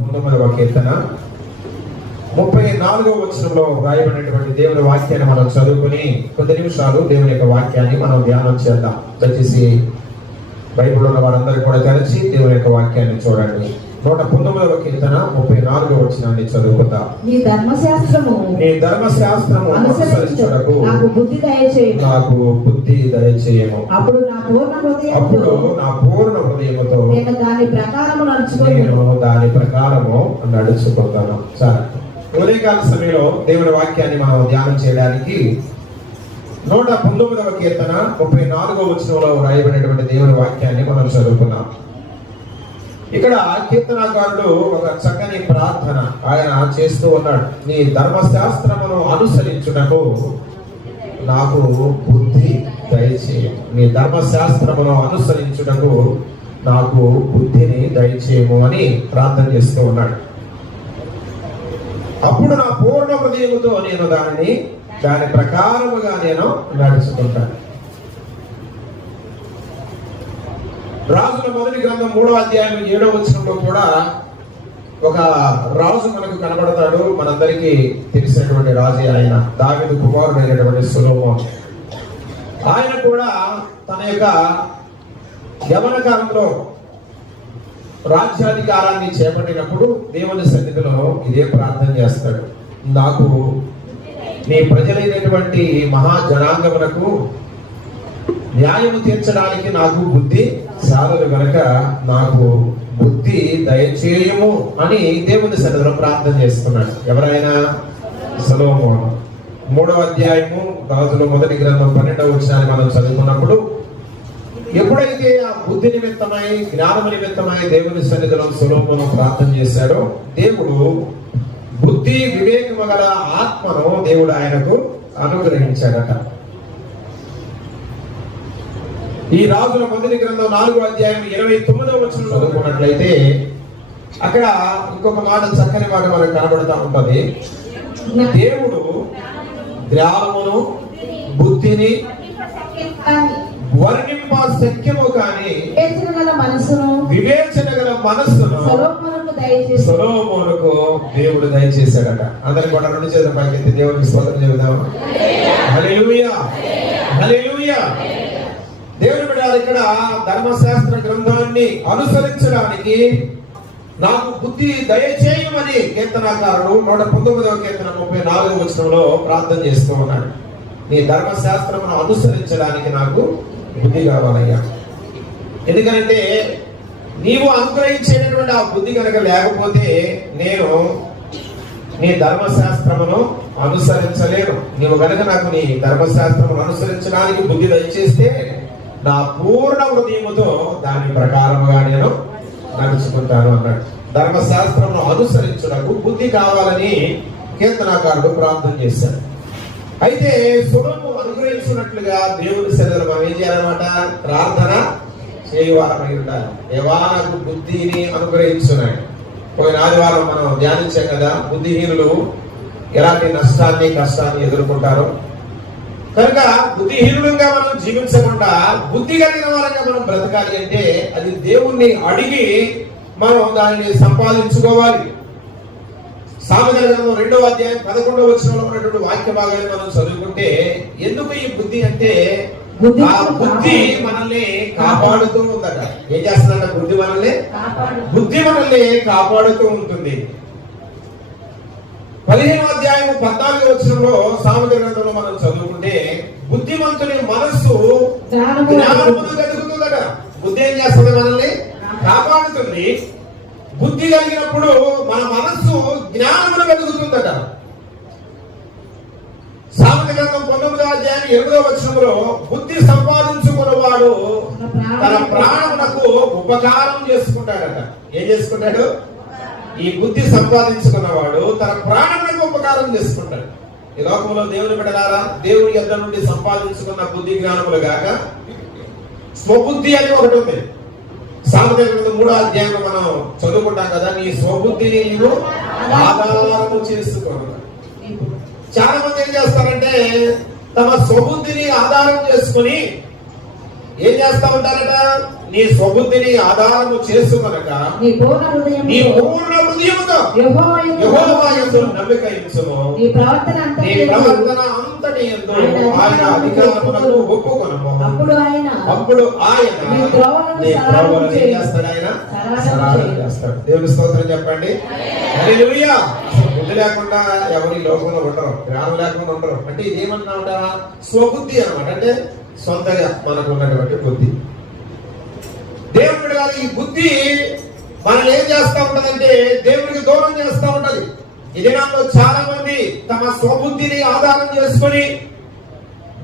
19వ కీర్తన 34వ వచనంలో రాయబడినటువంటి దేవుని వాక్యాన్ని మనం చదువుకుని కొద్ది నిమిషాలు దేవుని యొక్క వాక్యాన్ని మనం ధ్యానం చేద్దాం. దయచేసి బైబిల్ ఉన్న వారందరూ కూడా తెరచి దేవుని యొక్క వాక్యాన్ని చూడండి. 119వ కీర్తన 34వ వచనాన్ని చదువుకుందాం. నీ ధర్మశాస్త్రము అనుసరించుటకు నాకు బుద్ధి దయచేయము. అప్పుడు నా పూర్ణ హృదయముతో నేను దాని ప్రకారము నడుచుకుంటాను. చాలా ఉదయకాల సమయంలో దేవుని వాక్యాన్ని మనం ధ్యానం చేయడానికి 119వ కీర్తన 34వ వచనంలో రాయబడినటువంటి దేవుని వాక్యాన్ని మనం చదువుకున్నాం. ఇక్కడ కీర్తనాకారుడు ఒక చక్కని ప్రార్థన ఆయన చేస్తూ ఉన్నాడు. నీ ధర్మశాస్త్రమును అనుసరించుటకు నాకు బుద్ధి దయచేయము. నీ ధర్మశాస్త్రమును అనుసరించుటకు నాకు బుద్ధిని దయచేయము అని ప్రార్థన చేస్తూ ఉన్నాడు. అప్పుడు నా పూర్ణ హృదయముతో నేను దాని ప్రకారముగా నేను నడుచుకుంటాను. రాజుల మొదటి గ్రంథం 3వ అధ్యాయం 7వ వచనంలో కూడా ఒక రాజు మనకు కనబడతాడు. మనందరికీ తెలిసినటువంటి రాజు ఆయన దావీదు కుమారుడైనటువంటి సొలొమోను. ఆయన కూడా తన యొక్క యవన కాలంలో రాజ్యాధికారాన్ని చేపట్టినప్పుడు దేవుని సన్నిధిలో ఇదే ప్రార్థన చేస్తాడు. నాకు నీ ప్రజలైనటువంటి మహా జనాంగములకు న్యాయము తీర్చడానికి నాకు బుద్ధి సాధలు గనక నాకు బుద్ధి దయచేయము అని దేవుని సన్నిధిలో ప్రార్థన చేస్తున్నాడు. ఎవరైనా సొలొమోను. 3వ అధ్యాయము రాజుల మొదటి గ్రంథం 12వ వచనాన్ని మనం చదువుకున్నప్పుడు ఎప్పుడైతే ఆ బుద్ధి నిమిత్తమై జ్ఞానము నిమిత్తమై దేవుని సన్నిధిలో సొలొమోను ప్రార్థన చేశాడో దేవుడు బుద్ధి వివేకము గల ఆత్మను దేవుడు ఆయనకు అనుగ్రహించాడట. ఈ రాజుల మొదటి గ్రంథం 4వ అధ్యాయం 29వ వచనం చదువుకున్నట్లయితే అక్కడ ఇంకొక మాట, చక్కని మాట మనకు కనబడుతూ ఉంటుంది. దేవుడు జ్ఞానమును బుద్ధిని వర్ణింప శక్యము కాని వివేచన గల మనస్సును సొలొమోనుకు దేవుడు దయచేశాడట. అందరి కూడా 2 చేతుల పైకెత్తి దేవునికి స్తోత్రం చెబుదాం. హల్లెలూయా, హల్లెలూయా. దేవుని బిడ్డలారా, ఇక్కడ ధర్మశాస్త్ర గ్రంథాన్ని అనుసరించడానికి నాకు బుద్ధి దయచేయమని కీర్తనాకారుడు 119వ కీర్తన 34వ వచనంలో ప్రార్థన చేస్తూ ఉన్నాడు. నీ ధర్మశాస్త్రమును అనుసరించడానికి నాకు బుద్ధి కావాలయ్యా. ఎందుకంటే నీవు అనుగ్రహించేటటువంటి ఆ బుద్ధి కనుక లేకపోతే నేను నీ ధర్మశాస్త్రమును అనుసరించలేను. నీవు కనుక నాకు నీ ధర్మశాస్త్రమును అనుసరించడానికి బుద్ధి దయచేస్తే నా పూర్ణ హృదయముతో దాని ప్రకారముగా నేను నడుచుకుంటాను అన్నాడు. ధర్మశాస్త్రమును అనుసరించుటకు బుద్ధి కావాలని కీర్తనాకారుడు ప్రార్థన చేశాడు. అయితే సొలొమోను అనుగ్రహించినట్లుగా దేవుని సన్నిధిలో మనం ఏం చేయాలన్నమాట? ప్రార్థన చేయవారమై ఉండాలి. దేవా నాకు బుద్ధిని అనుగ్రహించున్నాడు. పోయిన ఆదివారం మనం ధ్యానించాం కదా, బుద్ధిహీనులు ఎలాంటి నష్టాన్ని కష్టాన్ని ఎదుర్కొంటారు. కనుక బుద్ధిహీనులుగా మనం జీవించకుండా బుద్ధి కలిగిన వారంగా మనం బ్రతకాలి అంటే అది దేవుణ్ణి అడిగి మనం దానిని సంపాదించుకోవాలి. సామెతల గ్రంథం 2వ అధ్యాయం 11వ వచనంలో ఉన్నటువంటి వాక్య భాగాన్ని మనం చదువుకుంటే ఎందుకు ఈ బుద్ధి అంటే ఆ బుద్ధి మనల్ని కాపాడుతూ ఉందట. ఏం చేస్తుందంట? బుద్ధి మనల్ని కాపాడుతూ ఉంటుంది. 15వ అధ్యాయం 14వ వచనంలో సామెతల గ్రంథంలో మనం చదువుకుంటే బుద్ధిమంతుని మనస్సు జ్ఞానమును వెతుకుతుందట. బుద్ధి ఏం చేస్తుంది? మనల్ని కాపాడుతుంది. బుద్ధి కలిగినప్పుడు మన మనస్సు జ్ఞానమును వెతుకుతుందట. సామెతల గ్రంథం 19వ అధ్యాయం 8వ వచనంలో బుద్ధి సంపాదించుకున్నవాడు తన ప్రాణమునకు ఉపకారం చేసుకుంటాడట. ఏం చేసుకుంటాడు? ఈ బుద్ధి సంపాదించుకున్నవాడు తన ప్రాణమునకు ఉపకారం చేసుకుంటాడు. ఈ లోకంలో దేవుని బిడ్డలారా, దేవుని యొద్ద నుండి సంపాదించుకున్న బుద్ధి జ్ఞానములు గాక స్వబుద్ధి అని ఒకటి ఉంది. సామెతల గ్రంథం 3వ అధ్యాయంలో మనం చదువుకుంటాం కదా, నీ స్వబుద్ధిని నీవు ఆధారము చేసుకోవాలి. చాలా మంది ఏం చేస్తారంటే తమ స్వబుద్ధిని ఆధారం చేసుకుని ఏం చేస్తా ఉంటారట? నీ స్వబుద్ధిని ఆధారము చేసుకొనక నీ పూర్ణ హృదయముతో యెహోవా యందు నమ్మిక ఉంచుము. నీ ప్రవర్తన అంతటి యందు ఆయన అధికారమునకు ఒప్పుకొనుము. అప్పుడు ఆయన నీ త్రోవలను ఏం చేస్తాడు? ఆయన సరళం చేస్తాడు. దేవుని స్తోత్రం చెప్పండి. హల్లెలూయా. బుద్ధి లేకుండా ఎవరు ఈ లోకంలో ఉండరు, జ్ఞానం లేకుండా ఉండరు. అంటే ఇదేమన్నా ఉంటారా? స్వబుద్ధి అన్నమాట. అంటే సొంతగా మనకు ఉన్నటువంటి బుద్ధి. దేవుడి ఈ బుద్ధి మనల్ని ఏం చేస్తా ఉంటదంటే దేవుడికి దూరం చేస్తా ఉంటది. ఈ దినాల్లో చాలా మంది తమ స్వబుద్ధిని ఆధారం చేసుకొని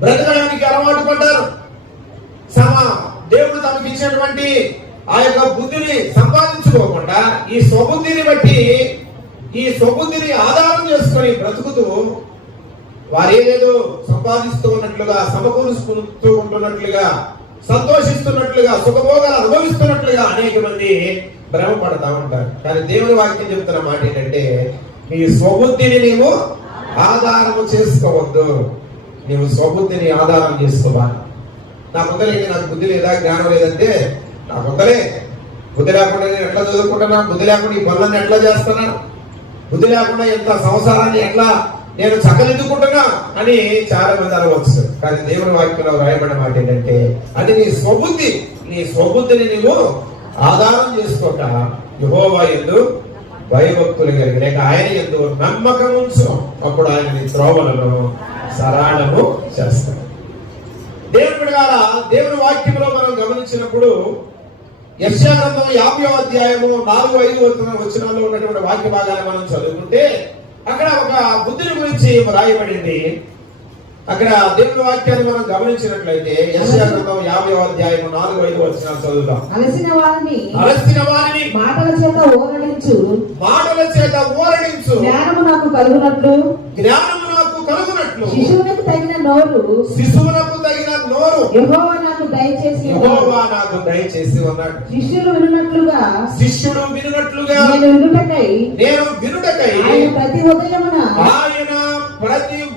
బ్రతకడానికి అలవాటు పడ్డారు. దేవుడు తమకు ఇచ్చినటువంటి ఆ యొక్క బుద్ధిని సంపాదించుకోకుండా ఈ స్వబుద్ధిని ఆధారం చేసుకొని బ్రతుకుతూ వారు ఏదేదో సంపాదిస్తూ ఉన్నట్లుగా, సమకూరుస్తూ ఉంటున్నట్లుగా, సంతోషిస్తున్నట్లుగా, సుఖభోగాలు అనుభవిస్తున్నట్లుగా అనేక మంది భ్రమపడతా ఉంటారు. కానీ దేవుని వాక్యం చెప్తున్న మాట ఏంటంటే నీ స్వబుద్ధిని నీవు ఆధారము చేసుకోవద్దు. నీవు స్వబుద్ధిని ఆధారం చేసుకోవాలి. నాకు బుద్ధి లేదా, జ్ఞానం లేదంటే నాకు బుద్ధి లేకుండా నేను ఎట్లా చదువుకుంటున్నా, బుద్ధి లేకుండా ఈ పనులన్నీ ఎట్లా చేస్తున్నా, బుద్ధి లేకుండా ఎంత సంసారాన్ని ఎట్లా నేను చక్కదిద్దుకుంటున్నా అని చాలా మంది అనవచ్చు. కానీ దేవుని వాక్యంలో రాయబడిన మాట ఏంటంటే అది నీ స్వబుద్ధిని నీవు ఆధారం చేసుకోక యెహోవా యందు భయభక్తులు కలిగి లేక ఆయన యందు నమ్మకం ఉంచు. అప్పుడు ఆయన నీ త్రోవలను సరళము చేస్తాడు. దేవుని వాక్యంలో మనం గమనించినప్పుడు యెషయా గ్రంథం 50వ అధ్యాయము 4-5 వచనాల్లో ఉన్నటువంటి వాక్య భాగాన్ని మనం చదువుకుంటే అక్కడ ఒక బుద్ధిని గురించి రాయబడింది. అక్కడ దేవుని వాక్యాన్ని మనం గమనించినట్లయితే యెషయా గ్రంథం 50వ అధ్యాయము 4-5 వచనాలు చదువుదాం. అలసిన వారిని మాటల చేత ఊరడించు. జ్ఞానము నాకు కలుగునట్లు శిశువునకు తగిన నోరు యెహోవా నాకు దయచేసి ఉన్నాడు. శిష్యుడు వినున్నట్లుగా నేను వినుటకై ఆయన ప్రతి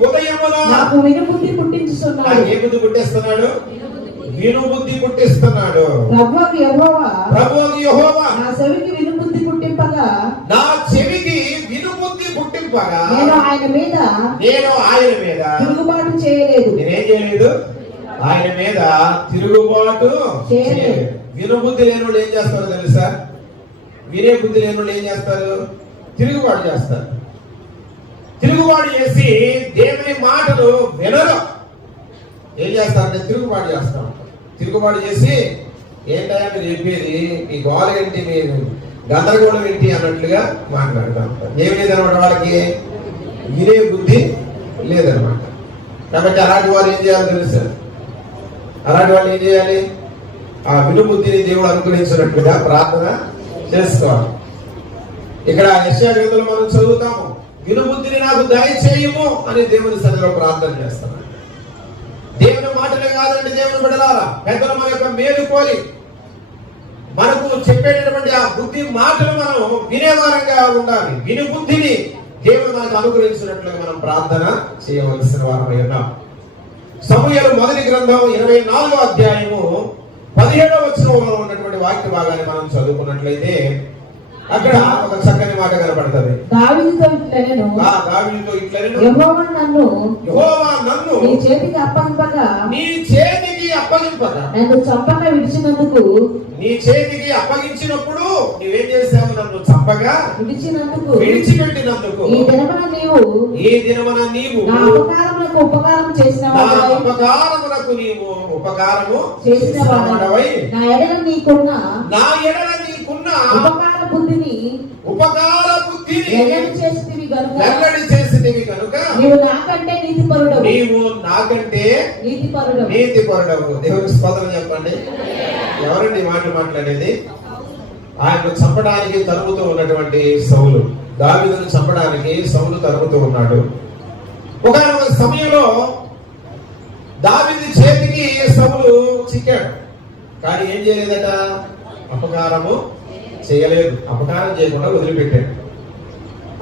ఉదయమున నాకు వినుబుద్ధి పుట్టించుతున్నాడు. ఏముంది పుట్టిస్తున్నాడు? వినుబుద్ధి పుట్టిస్తున్నాడు. ప్రభువు యెహోవా నా చెవికి వినుబుద్ధి పుట్టింపగా నేను ఆయన మీద తిరుగుబాటు చేయలేదు. నేనేం చేయలేదు? ఆయన మీద తిరుగుబాటు చేయలేదు. వినుబుద్ధి లేని వాళ్ళు ఏం చేస్తారు తెలుసా? వినే బుద్ధి లేని వాళ్ళు ఏం చేస్తారు? తిరుగుబాటు చేస్తారు. తిరుగుబాటు చేసి దేవుని మాటలు వినరు. ఏం చేస్తారంటే తిరుగుబాటు చేస్తాం. తిరుగుబాటు చేసి ఏంటయ్యా మీరు చెప్పేది, మీ గోల ఏంటి, మీ గందరగోళం ఏంటి అన్నట్లుగా మాట్లాడతాం. ఏమి లేదనమాట, వాళ్ళకి వినే బుద్ధి లేదనమాట. కాబట్టి అలాంటి వాళ్ళు ఏం చేయాలి తెలుసా? అలాంటి వాళ్ళు ఏం చేయాలి? ఆ వినుబుద్ధిని దేవుడు అనుగ్రహించినట్లుగా ప్రార్థన చేసుకోవాలి. ఇక్కడ యెషయా గ్రంథంలో మనం చదువుతాము, వినుబుద్ధిని నాకు దయచేయము అని దేవుని సన్నిధిలో ప్రార్థన చేస్తాను. దేవుని మాటలే కాదండి, దేవుని బిడ్డలారా, పెద్దలు మన యొక్క మేలు కోరి మనకు చెప్పేటటువంటి ఆ బుద్ధి మాటలు మనం వినేవారంగా ఉండాలి. వినుబుద్ధిని దేవుడు మనకు అనుగ్రహించినట్లుగా మనం ప్రార్థన చేయవలసిన వారమై ఉన్నాం. సమూయేలు మొదటి గ్రంథం 24వ అధ్యాయము 17వ వచనంలో ఉన్నటువంటి వాక్య భాగాన్ని మనం చదువుకున్నట్లయితే అక్కడ ఒక చక్కని మాట కనబడుతుంది. దావీదుతో ఇట్లనెను, యెహోవా నన్ను నీ చేతికి అప్పగింపగా నన్ను చంపగా విడిచినందుకు, నీ చేతికి అప్పగించినప్పుడు నువ్వేం చేసావు? నన్ను చంపగా విడిచిపెట్టినందుకు ఈ దినమున నీవు నా అపకారములకు ఉపకారం చేసిన వాడవై నా ఎడల నీకున్న ఉపకార బుద్ధిని వెల్లడి చేసితివి కనుక నీవు నాకంటే నీతిపరుడవు. దేవునికి స్తోత్రం చెప్పండి. ఎవరండి మాటలు మాట్లాడేది? ఆయనను చంపడానికి తరుముతూ ఉన్నటువంటి సౌలు, దావీదును చంపడానికి సౌలు తరుముతూ ఉన్నాడు. ఒకనొక సమయంలో దావీదు చేతికి సౌలు చిక్కాడు. కానీ ఏం చేయలేదట? అపకారము చేయలేదు. అపకారం చేయకుండా వదిలిపెట్టాడు.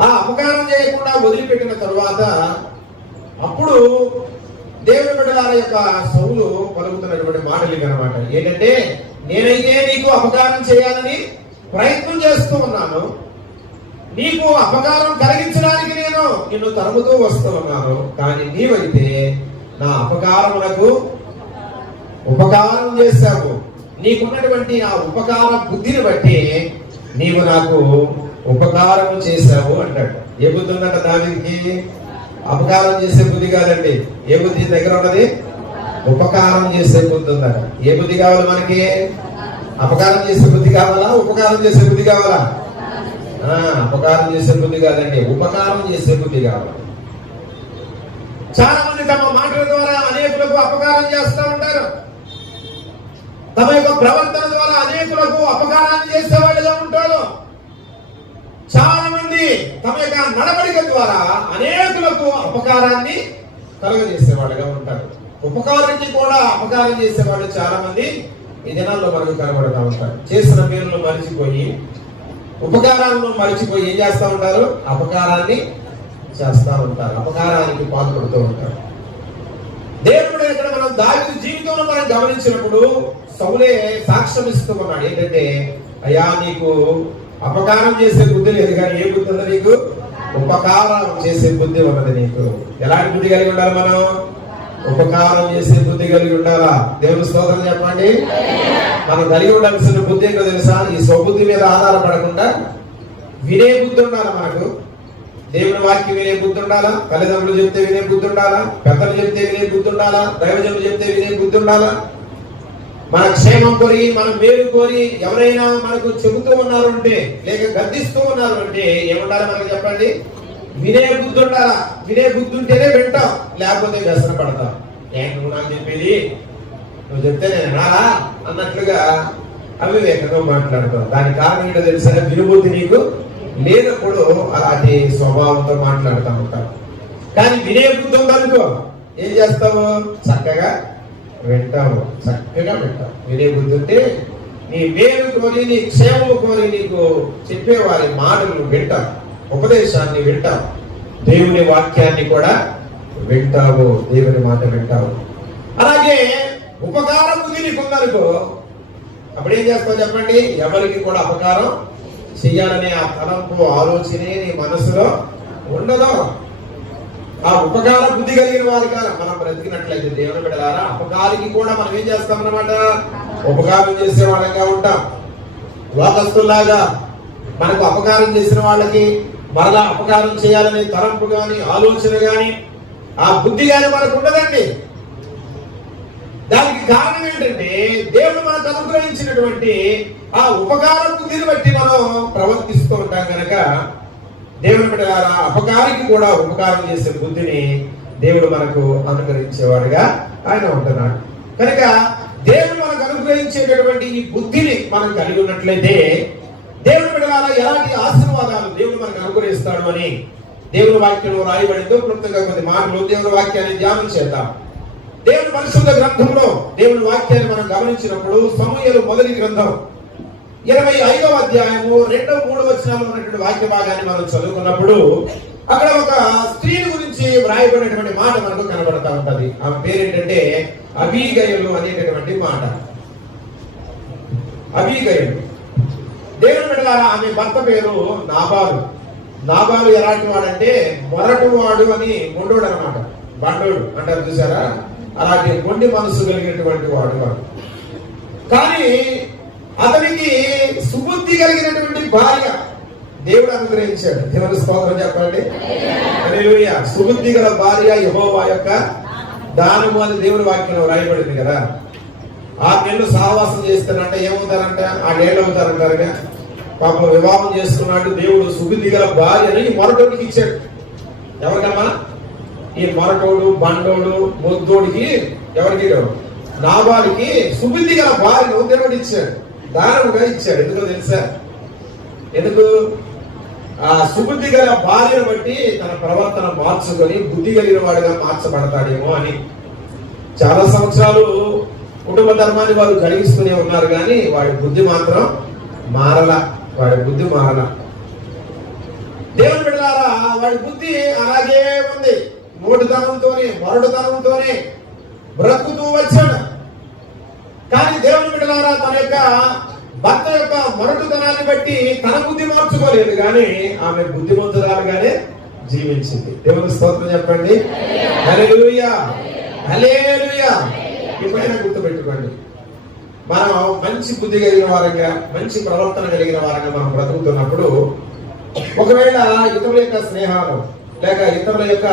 ఆ అపకారం చేయకుండా వదిలిపెట్టిన తరువాత అప్పుడు దేవుని బిడ్డల యొక్క సౌలు పలుకుతున్నటువంటి మాటలు అన్నమాట. ఏంటంటే నేనైతే నీకు అపకారం చేయాలని ప్రయత్నం చేస్తూ ఉన్నాను, నీకు అపకారం కలిగించడానికి నేను నిన్ను తరుముతూ వస్తూ ఉన్నాను. కానీ నీవైతే నా అపకారములకు ఉపకారం చేశావు. నీకున్నటువంటి ఆ ఉపకార బుద్ధిని బట్టి నీవు నాకు ఉపకారం చేశావు అంటాడు. ఏ బుద్ధి ఉందంట దానికి? అపకారం చేసే బుద్ధి కాదండి. ఏ బుద్ధి దగ్గర ఉన్నది? ఉపకారం చేసే బుద్ధి ఉందట. ఏ బుద్ధి కావాలి మనకి? అపకారం చేసే బుద్ధి కావాలా? ఉపకారం చేసే బుద్ధి కావాలా? అపకారం చేసే బుద్ధి కాదండి, ఉపకారం చేసే బుద్ధి కావాలి. చాలా మంది తమ మాటల ద్వారా అనేకులకు అపకారం చేస్తూ ఉంటారు. తమ యొక్క ప్రవర్తన ద్వారా అనేకులకు అపకారాన్ని చేసేవాళ్ళుగా ఉంటారు. చాలా మంది తమ యొక్క నడవడిక ద్వారా అనేకులకు అపకారాన్ని కలుగజేసేవాళ్ళుగా ఉంటారు. ఉపకారానికి కూడా అపకారం చేసేవాళ్ళు చాలా మంది ఈ దినాల్లో మనకు కనబడుతూ ఉంటారు. చేసిన పేర్లు మరిచిపోయి, ఉపకారాలను మరిచిపోయి ఏం చేస్తూ ఉంటారు? అపకారాన్ని చేస్తూ ఉంటారు, అపకారానికి పాల్పడుతూ ఉంటారు. దేవుడు ఇక్కడ మనం దావీదు జీవితంలో మనం గమనించినప్పుడు సౌలే సాక్ష్యం ఇస్తూ ఉన్నాడు. ఏంటంటే, అయ్యా నీకు అపకారం చేసే బుద్ధి లేదు, కానీ ఏ బుద్ధి ఉంది నీకు? ఉపకారం చేసే బుద్ధి ఉన్నది నీకు. ఎలాంటి బుద్ధి కలిగి ఉండాలి మనం? ఉపకారం చేసే బుద్ధి కలిగి ఉండాలా? దేవుని స్తోత్రం చెప్పండి. మనం కలిగి ఉండాల్సిన బుద్ధి ఏంటో తెలుసా? ఈ స్వబుద్ధి మీద ఆధారపడకుండా వినే బుద్ధి ఉండాలా మనకు. దేవుని వాక్యం వినే బుద్ధి ఉండాలా, తల్లిదండ్రులు చెప్తే వినే బుద్ధి ఉండాలా, పెద్దలు చెప్తే వినే బుద్ధి ఉండాలా, దైవజనులు చెప్తే వినే బుద్ధి ఉండాలా. మన క్షేమం కోరి, మన మేలు కోరి ఎవరైనా మనకు చెబుతూ ఉన్నారు అంటే, లేక గద్దిస్తూ ఉన్నారు అంటే ఏముండాలి మనకు చెప్పండి? వినే బుద్ధి ఉండాలా. వినే బుద్ధి ఉంటేనే వింటాం, లేకపోతే వ్యసన పడతాం. నువ్వు నాకు చెప్పేది, నువ్వు చెప్తే నేను రాలా అన్నట్లుగా అవివేకంగా మాట్లాడతాం. దానికి కారణం ఏంటో తెలుసా? వినుబుద్ధి నీకు లేనప్పుడు అలాంటి స్వభావంతో మాట్లాడుతూ ఉంటాం. కానీ వినే బుద్ధి ఉందనుకో ఏం చేస్తావు? చక్కగా వింటావు, చక్కగా వింటావు. వినే బుద్ధి ఉంటే నీ మేలు కోరి, నీ క్షేమము కోరి నీకు చెప్పేవారి మాటలు వింటావు, ఉపదేశాన్ని వింటావు, దేవుని వాక్యాన్ని కూడా వింటావు, దేవుని మాట వింటావు. అలాగే ఉపకార బుద్ధి నీకు ఉందనుకో అప్పుడేం చేస్తావు చెప్పండి? ఎవరికి కూడా అపకారం చెయ్యాలనే ఆ తలంపు, ఆలోచనే నీ మనసులో ఉండదు. ఆ ఉపకార బుద్ధి కలిగిన వారిగా మనం బ్రతికినట్లయితే దేవుని బిడ్డలారా, అపకారికి కూడా మనం ఏం చేస్తామన్నమాట? ఉపకారం చేసే వాళ్ళగా ఉంటాం. లోకస్తుల్లాగా మనకు అపకారం చేసిన వాళ్ళకి మరలా అపకారం చేయాలనే తలంపు గాని, ఆలోచన గాని, ఆ బుద్ధి గాని మనకు ఉండదండి. దానికి కారణం ఏంటంటే, దేవుడు మనకు అనుగ్రహించినటువంటి ఆ ఉపకార బుద్ధిని బట్టి మనం ప్రవర్తిస్తూ ఉంటాం కనుక దేవుని బిడ్డలారా, అపకారికి కూడా ఉపకారం చేసే బుద్ధిని దేవుడు మనకు అనుగ్రహించేవాడుగా ఆయన ఉంటున్నాడు. కనుక దేవుడు మనకు అనుగ్రహించేటటువంటి ఈ బుద్ధిని మనం కలిగి ఉన్నట్లయితే దేవుని బిడ్డలారా ఎలాంటి ఆశీర్వాదాలు దేవుడు మనకు అనుగ్రహిస్తాడు అని దేవుని వాక్యంలో రాయబడిందో క్లుప్తంగా కొన్ని మాటలు దేవుని వాక్యాన్ని ధ్యానం చేద్దాం. దేవుని పరిశుద్ధ గ్రంథంలో దేవుని వాక్యాన్ని మనం గమనించినప్పుడు సమూయేలు మొదటి గ్రంథం 25వ అధ్యాయము 2-3 వచనాలు ఉన్నటువంటి వాక్య భాగాన్ని మనం చదువుకున్నప్పుడు అక్కడ ఒక స్త్రీని గురించి వ్రాయబడినటువంటి మాట మనకు కనబడతా ఉంటది. ఆమె పేరేంటంటే అబీగయలు అనేటటువంటి మాట. అబీగయలు. దేవుని బిడ్డలారా, ఆమె భర్త పేరు నాబాలు. నాబాలు ఎలాంటి వాడంటే మొరటువాడు అని, మొండోడు అనమాట. బండోడు అంటారు చూసారా? అలాంటి మొండి మనసు కలిగినటువంటి వాడు. కానీ అతనికి సుబుద్ధి కలిగినటువంటి భార్య దేవుడు అనుగ్రహించాడు. దేవుని స్తోత్రం చెప్పండి. హల్లెలూయా. సుబుద్ధి గల భార్య యెహోవా యొక్క దానము అని దేవుని వాక్యంలో రాయబడింది కదా. 6 నెలలు సహవాసం చేస్తారంట, ఏమవుతారంట? 6 ఏళ్ళు అవుతారంటారుగా. పాపం వివాహం చేసుకున్నాడు. దేవుడు సుబుద్ధి గల భార్యని మొరటోడికి ఇచ్చాడు. ఎవరికమ్మా? ఈ మొరటోడు, బండోడు, మొద్దోడికి, ఎవరికి? నాబాలుకి సుబుద్ధి గల భార్యను దేవుడు ఇచ్చాడు, దానముగా ఇచ్చాడు. ఎందుకో తెలుసా? ఎందుకు? ఆ సుబుద్ధి గల భార్యను బట్టి తన ప్రవర్తన మార్చుకొని బుద్ధి కలిగిన వాడిగా మార్చబడతాడేమో అని. చాలా సంవత్సరాలు కుటుంబ ధర్మాన్ని వారు జరిగిస్తూనే ఉన్నారు, కానీ వాడి బుద్ధి మాత్రం మారల. దేవుని బిడ్డలారా, వాడి బుద్ధి అలాగే ఉంది. నోటితనంతోనే, మొరటుతనంతోనే బ్రతుకుతూ వచ్చాడు. కానీ దేవుని బిడ్డలారా తన యొక్క భర్త యొక్క మొరటుతనాన్ని బట్టి తన బుద్ధి మార్చుకోలేదు, కానీ ఆమె బుద్ధిమంతురాలుగానే జీవించింది. దేవుని స్తోత్రం చెప్పండి. హల్లెలూయా, హల్లెలూయా. ఎప్పుడైనా గుర్తుపెట్టుకోండి, మనం మంచి బుద్ధి కలిగిన వారంగా, మంచి ప్రవర్తన కలిగిన వారంగా మనం బ్రతుకుతున్నప్పుడు ఒకవేళ ఇతరుల యొక్క స్నేహాలు లేక ఇతరుల యొక్క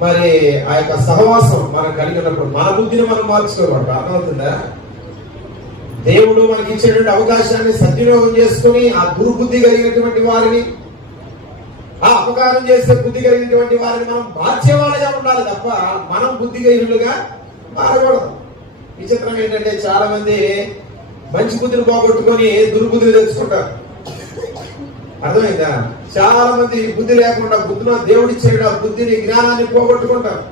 మరి ఆ యొక్క సహవాసం మనం కలిగినప్పుడు మన బుద్ధిని మనం మార్చుకోకూడదు. అర్థమవుతుందా? దేవుడు మనకి ఇచ్చేటువంటి అవకాశాన్ని సద్వినియోగం చేసుకుని ఆ దుర్బుద్ధి కలిగినటువంటి వారిని, ఆ అపకారం చేసే బుద్ధి కలిగినటువంటి వారిని మనం మార్చేవాళ్ళగా ఉండాలి తప్ప మనం బుద్ధిగహీనులుగా మారకూడదు. విచిత్రం ఏంటంటే చాలా మంది మంచి బుద్ధిని పోగొట్టుకొని దుర్బుద్ధిని తెచ్చుకుంటారు. అర్థమైందా? చాలా మంది బుద్ధి లేకుండా బుద్ధిలో దేవుడిచ్చేట బుద్ధిని, జ్ఞానాన్ని పోగొట్టుకుంటారు.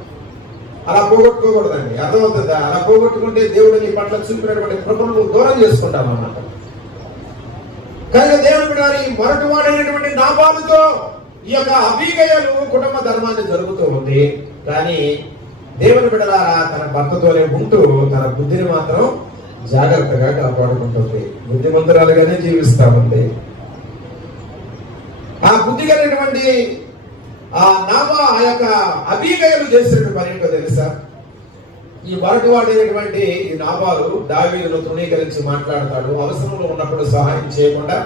అలా పోగొట్టుకోకూడదండి. అర్థమవుతుందా? అలా పోగొట్టుకుంటే దేవుడు నీ పట్ల చూపినటువంటి కృపను దూరం చేసుకుంటాం అన్నమాట. కనుక దేవుడు బిడ్డలారా, ఈ మొరటి వాడైనటువంటి నాబాలుతో ఈ యొక్క అబీగయలు కుటుంబ ధర్మాన్ని జరుగుతూ ఉంది. కానీ దేవుని బిడ్డలారా తన భర్తతోనే ఉంటూ తన బుద్ధిని మాత్రం జాగ్రత్తగా కాపాడుకుంటుంది. బుద్ధిమంతురాలుగానే జీవిస్తా ఉంది. ఆ బుద్ధి కలిగినటువంటి ఆ యొక్క అబీగయలు చేసినటువంటి పని ఏంటో తెలుసా? ఈ మొరటివాడైనటువంటి ఈ నాబాలు దావీదును తృణీకరించి మాట్లాడతాడు. అవసరంలో ఉన్నప్పుడు సహాయం చేయకుండా,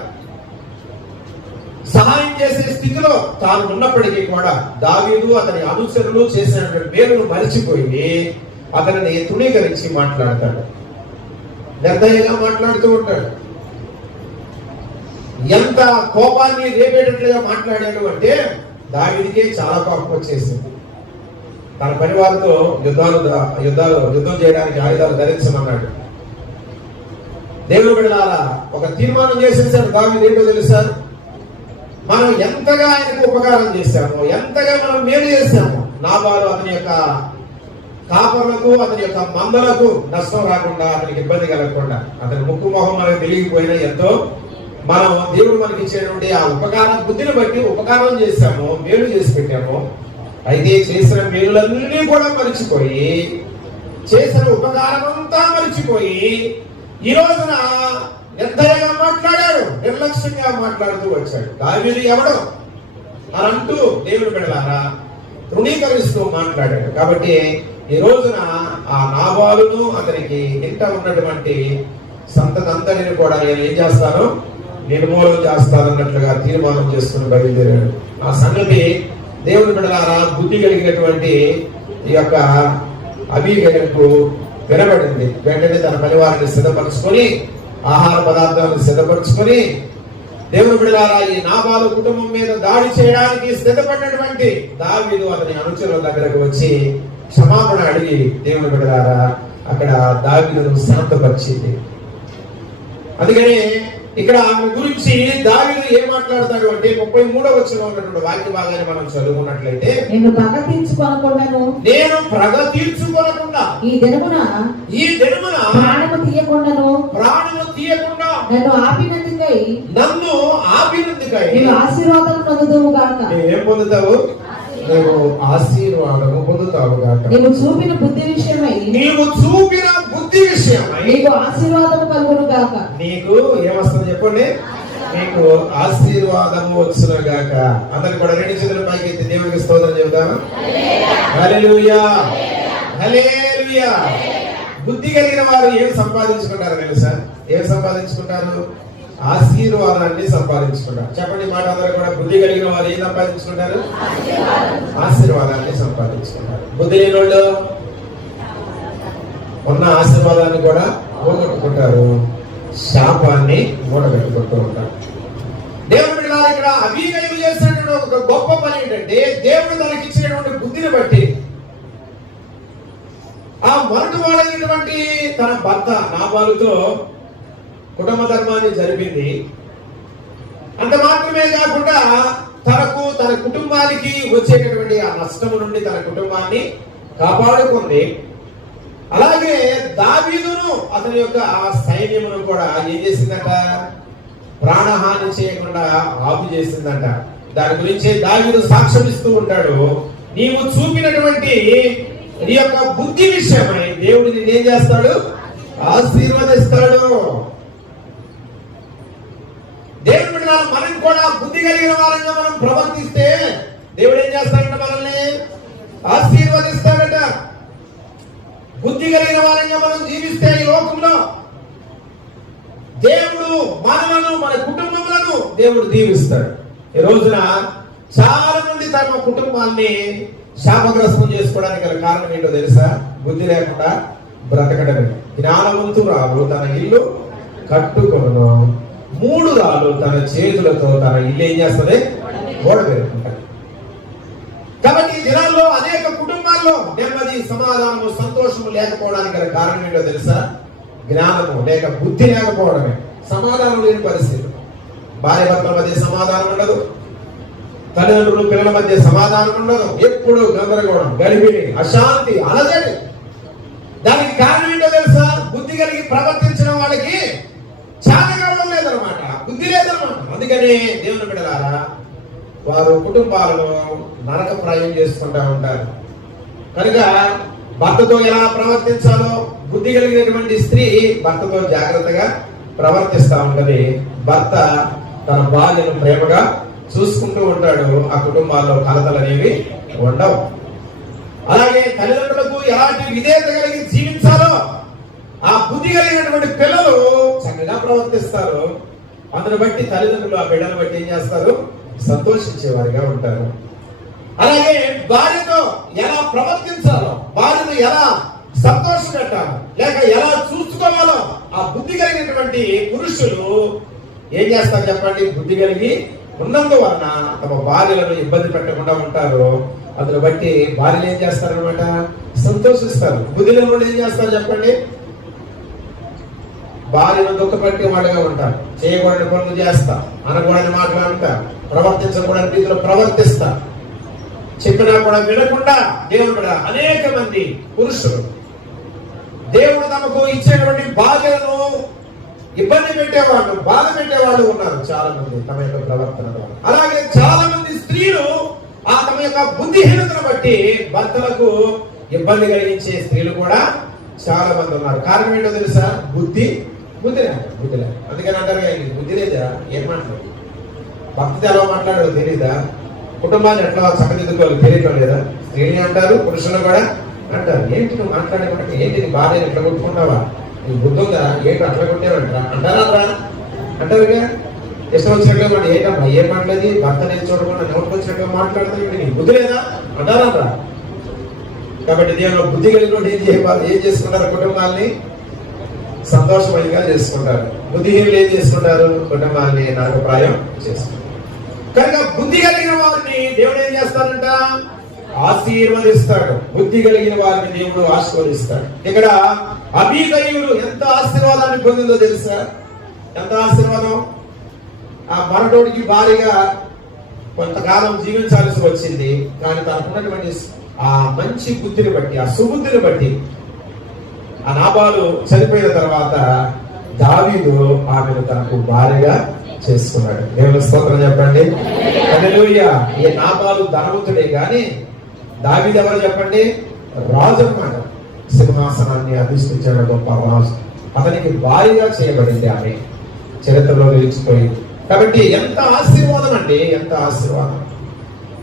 సహాయం చేసే స్థితిలో తాను ఉన్నప్పటికీ కూడా దావీదు అతని అనుచరులు చేసినటువంటి మేలును మరిచిపోయి అతనిని తృణీకరించి మాట్లాడతాడు. నిర్దయంగా మాట్లాడుతూ ఉంటాడు. ఎంత కోపాన్ని రేపేటట్లుగా మాట్లాడాడు అంటే దావీదుకే చాలా కోపం వచ్చేసింది. తన పని వారితో యుద్ధం చేయడానికి ఆయుధాలు ధరించమన్నాడు. దేవుని బిడ్డలారా ఒక తీర్మానం చేసేసాడు దావీదు. ఏంటో తెలుసా? మనం ఎంతగా ఆయనకు ఉపకారం చేశామో, ఎంతగా మనం మేలు చేశామో, నాబాలు అతని యొక్క కాపర్లకు, అతని యొక్క మందలకు నష్టం రాకుండా, అతనికి ఇబ్బంది కలగకుండా, అతని ముక్కు మొహం మనకు తెలియకపోయినా ఎంతో మనం దేవుడు మనకి ఇచ్చేటువంటి ఆ ఉపకారం బుద్ధిని బట్టి ఉపకారం చేశాము, మేలు చేసి పెట్టాము. అయితే చేసిన మేలులన్నీ కూడా మరిచిపోయి, చేసిన ఉపకారం అంతా మరిచిపోయి ఈ రోజున నిర్దయంగా మాట్లాడాడు, నిర్లక్ష్యంగా మాట్లాడుతూ వచ్చాడు. దావీదు ఎవడు అని అంటూ దేవుని బిడ్డలారా తృణీకరిస్తూ మాట్లాడాడు. కాబట్టి ఈ రోజున ఆ నాబాలును అతనికి ఇంట ఉన్నటువంటి సంతతంతరిని కూడా నేను ఏం చేస్తాను, నిర్మూలన చేస్తానన్నట్లుగా తీర్మానం చేసుకుని బయలుదేరాడు. ఆ సంగతి దేవుని బిడ్డలారా బుద్ధి కలిగినటువంటి ఈ యొక్క అబీగయలకు వినబడింది. వెంటనే తన పరివారాన్ని సిద్ధపరచుకొని, ఆహార పదార్థాలను సిద్ధపరచుకొని, దేవుని బిడ్డలారా ఈ నాబాలు కుటుంబం మీద దాడి చేయడానికి సిద్ధపడినటువంటి దావీదు అతని అనుచరుల దగ్గరకు వచ్చి క్షమాపణ అడిగి దేవుని బిడ్డలారా అక్కడ దావీదును శాంతపరిచింది. అందుకని ఇక్కడ ఆమె గురించి దావీదు ఏం మాట్లాడతాడు అంటే 33వ వచనంలో ఉన్నటువంటి వాక్య భాగాన్ని మనం చదువుకున్నట్లయితే, నేను పగ తీర్చుకొనకుండాను, నేను పగ తీర్చుకొనకుండా ఈ దినమున ప్రాణము తీయకుండా నన్ను ఆపినందుకై నేను ఆశీర్వాదం పొందుదువు గాక. ఏం పొందుతావు? నీవు ఆశీర్వాదము పొందుతావు గాక. నీవు చూపిన బుద్ధి విషయమై నీకు ఆశీర్వాదము కలుగును గాక. నీకు ఏమొస్తుంది చెప్పండి? నీకు ఆశీర్వాదము వచ్చును గాక. అందరికి కూడా రెండు చేతుల పైకి ఎత్తి దేవునికి స్తోత్రం చెబుతాము. హల్లెలూయా, హల్లెలూయా. బుద్ధి కలిగిన వారు ఏం సంపాదించుకుంటారు తెలుసా? ఏం సంపాదించుకుంటారు? ఆశీర్వాదాన్ని సంపాదించుకుంటారు. చెప్పండి మాట అందరూ కూడా. బుద్ధి కలిగిన వారు ఏం సంపాదించుకుంటారు? ఆశీర్వాదాన్ని సంపాదించుకుంటారు. బుద్ధి లేని వాళ్ళు ఉన్న ఆశీర్వాదాన్ని కూడా పోగొట్టుకుంటారు, శాపాన్ని మూడబెట్టుకుంటూ ఉంటారు. దేవుని బిడ్డలారా ఇక్కడ అబీగయలు చేసినటువంటి ఒక గొప్ప పని ఏంటంటే దేవుడు తనకి ఇచ్చినటువంటి బుద్ధిని బట్టి ఆ మొరటి వాడైనటువంటి తన భర్త నాబాలుతో కుటుంబ ధర్మాన్ని జరిపింది. అంత మాత్రమే కాకుండా తనకు, తన కుటుంబానికి వచ్చేటటువంటి ఆ నష్టము నుండి తన కుటుంబాన్ని కాపాడుకుంది. అలాగే దావీదును అతని యొక్క ఆ సైన్యమును కూడా ఏం చేసిందట? ప్రాణహాని చేయకుండా ఆపు చేసిందంట. దాని గురించి దావీదు సాక్ష్యం ఇస్తూ ఉంటాడు. నీవు చూపినటువంటి నీ యొక్క బుద్ధి విషయమై దేవుడు నిన్నేం చేస్తాడు? ఆశీర్వదిస్తాడు. దేవుని బిడ్డలారా, మనం కూడా బుద్ధి కలిగిన వారంగా మనం ప్రవర్తిస్తే దేవుడు ఏం చేస్తాడంట? మనల్ని ఆశీర్వదిస్తాడట. బుద్ధి కలిగిన వారంగా మనం జీవిస్తే ఈ లోకంలో దేవుడు మనలను, మన కుటుంబములను దేవుడు దీవిస్తాడు. ఈ రోజున చాలా మంది తమ కుటుంబాన్ని శాపగ్రస్తం చేసుకోవడానికి గల కారణం ఏంటో తెలుసా? బుద్ధి లేకుండా బ్రతకడమే. జ్ఞానవంతురాలు తన ఇల్లు కట్టుకొను, మూఢురాలు తన చేతులతో తన ఇల్లు ఏం చేస్తుంది? ఓడబెట్టుకుంటాడు. కాబట్టి ఈ దినాల్లో అనేక కుటుంబాల్లో నెమ్మది, సమాధానము, సంతోషము లేకపోవడానికి గల కారణం ఏంటో తెలుసా? జ్ఞానము లేక బుద్ధి లేకపోవడమే. సమాధానం లేని పరిస్థితి. భార్య భర్తల మధ్య సమాధానం ఉండదు, తల్లిదండ్రులు పిల్లల మధ్య సమాధానం ఉండదు, ఎప్పుడు గందరగోళం, గడిబిడి, అశాంతి, అలజడి. దానికి కారణం ఏంటో తెలుసా? బుద్ధి కలిగి ప్రవర్తించిన వాళ్ళకి చాతకావడం లేదనమాట, బుద్ధి లేదనమాట. అందుకని దేవుని బిడ్డలారా, వారు కుటుంబాలను నరకప్రాయం చేసుకుంటా ఉంటారు. కనుక భర్తతో ఎలా ప్రవర్తించాలో బుద్ధి కలిగినటువంటి స్త్రీ భర్తతో జాగ్రత్తగా ప్రవర్తిస్తా ఉంటది. భర్త తన భార్యను ప్రేమగా చూసుకుంటూ ఉంటాడు. ఆ కుటుంబాల్లో కలతలు అనేవి ఉండవు. అలాగే తల్లిదండ్రులకు ఎలాంటి విధేయత కలిగి జీవించాలో ఆ బుద్ధి కలిగినటువంటి పిల్లలు చక్కగా ప్రవర్తిస్తారు. అందును బట్టి తల్లిదండ్రులు ఆ బిడ్డను బట్టి ఏం చేస్తారు? సంతోషించేవారిగా ఉంటారు. అలాగే భార్యతో ఎలా ప్రవర్తించాలో, భార్యను ఎలా సంతోషపెట్టాలో, లేక ఎలా చూసుకోవాలో ఆ బుద్ధి కలిగినటువంటి పురుషులు ఏం చేస్తారు చెప్పండి? బుద్ధి కలిగి ఉన్నందువలన తమ భార్యలను ఇబ్బంది పెట్టకుండా ఉంటారు. అందును బట్టి భార్యలు ఏం చేస్తారనమాట? సంతోషిస్తారు. బుద్ధి లేని వాళ్ళు ఏం చేస్తారు చెప్పండి? భార్యను దుఃఖపెట్టే వాళ్ళగా ఉంటారు. చేయకూడని పనులు చేస్తా, అనకూడని మాట్లాడుతా, ప్రవర్తించకూడని రీతిలో ప్రవర్తిస్తా, చెప్పినా కూడా వినకుండా దేవుడు కూడా అనేక మంది పురుషులు దేవుడు తమకు ఇచ్చేటువంటి బాధ్యతను ఇబ్బంది పెట్టేవాళ్ళు, బాధ పెట్టేవాళ్ళు ఉన్నారు చాలా మంది తమ యొక్క ప్రవర్తన ద్వారా. అలాగే చాలా మంది స్త్రీలు ఆ తమ యొక్క బుద్ధిహీనతను బట్టి భర్తలకు ఇబ్బంది కలిగించే స్త్రీలు కూడా చాలా మంది ఉన్నారు. కారణం ఏంటో తెలుసా? బుద్ధి లేదు. అందుకని అంటారు, బుద్ధి లేదా? ఏం మాట్లాడు? భక్తితో ఎలా మాట్లాడో తెలీదా? కుటుంబాన్ని ఎట్లా చక్కదిద్దుకోవాలి తెలియటం లేదా? స్త్రీని అంటారు, పురుషులు కూడా అంటారు. ఏంటి నువ్వు మాట్లాడేమంటే? ఏంటి నీ భార్యను ఎట్లా కొట్టుకుంటావా? నీ బుద్ధి ఉందా? ఏంటి అట్లా కొట్టేవంటారా? అంటారా? అంటారుగా. ఇష్టం వచ్చినట్టు ఏంటమ్మా ఏం మాట్లాడి భర్త నేను చూడకుండా నోటికి వచ్చినట్టుగా మాట్లాడుతుంది, నీ బుద్ధి లేదా అంటారా? కాబట్టి దేవుడు బుద్ధి కలిగిన ఏం చేసుకుంటారు? కుటుంబాన్ని సంతోషమయంగా చేసుకుంటారు. బుద్ధిహీనులు ఏం చేసుకుంటారు? కుటుంబాన్ని నరకప్రాయం చేసుకుంటారు. కనుక బుద్ధి కలిగిన వారిని దేవుడు ఏం చేస్తాడంట? ఆశీర్వదిస్తాడు. బుద్ధి కలిగిన వారిని దేవుడు ఆశీర్వదిస్తాడు. ఇక్కడ అబీగయులు ఎంత ఆశీర్వాదాన్ని పొందిందో తెలుసా? ఎంత ఆశీర్వాదం! ఆ మరటోడికి భారీగా కొంతకాలం జీవించాల్సి వచ్చింది. కానీ తనకున్నటువంటి ఆ మంచి బుద్ధిని బట్టి, ఆ సుబుద్ధిని బట్టి ఆ నాబాలు చనిపోయిన తర్వాత దావీదు ఆమెను తనకు భార్యగా చేసుకున్నాడు. దేవుని స్తోత్రం చెప్పండి. హల్లెలూయా. ఈ నాబాలు ధనవంతుడే గాని దావీదు ఎవరు చెప్పండి? రాజు అన్నమాట. సింహాసనాన్ని అధిష్ఠించిన గొప్ప రాజు. అతనికి భార్యగా చేయబడింది ఆమె. చరిత్రలో నిలిచిపోయింది. కాబట్టి ఎంత ఆశీర్వాదం అండి, ఎంత ఆశీర్వాదం!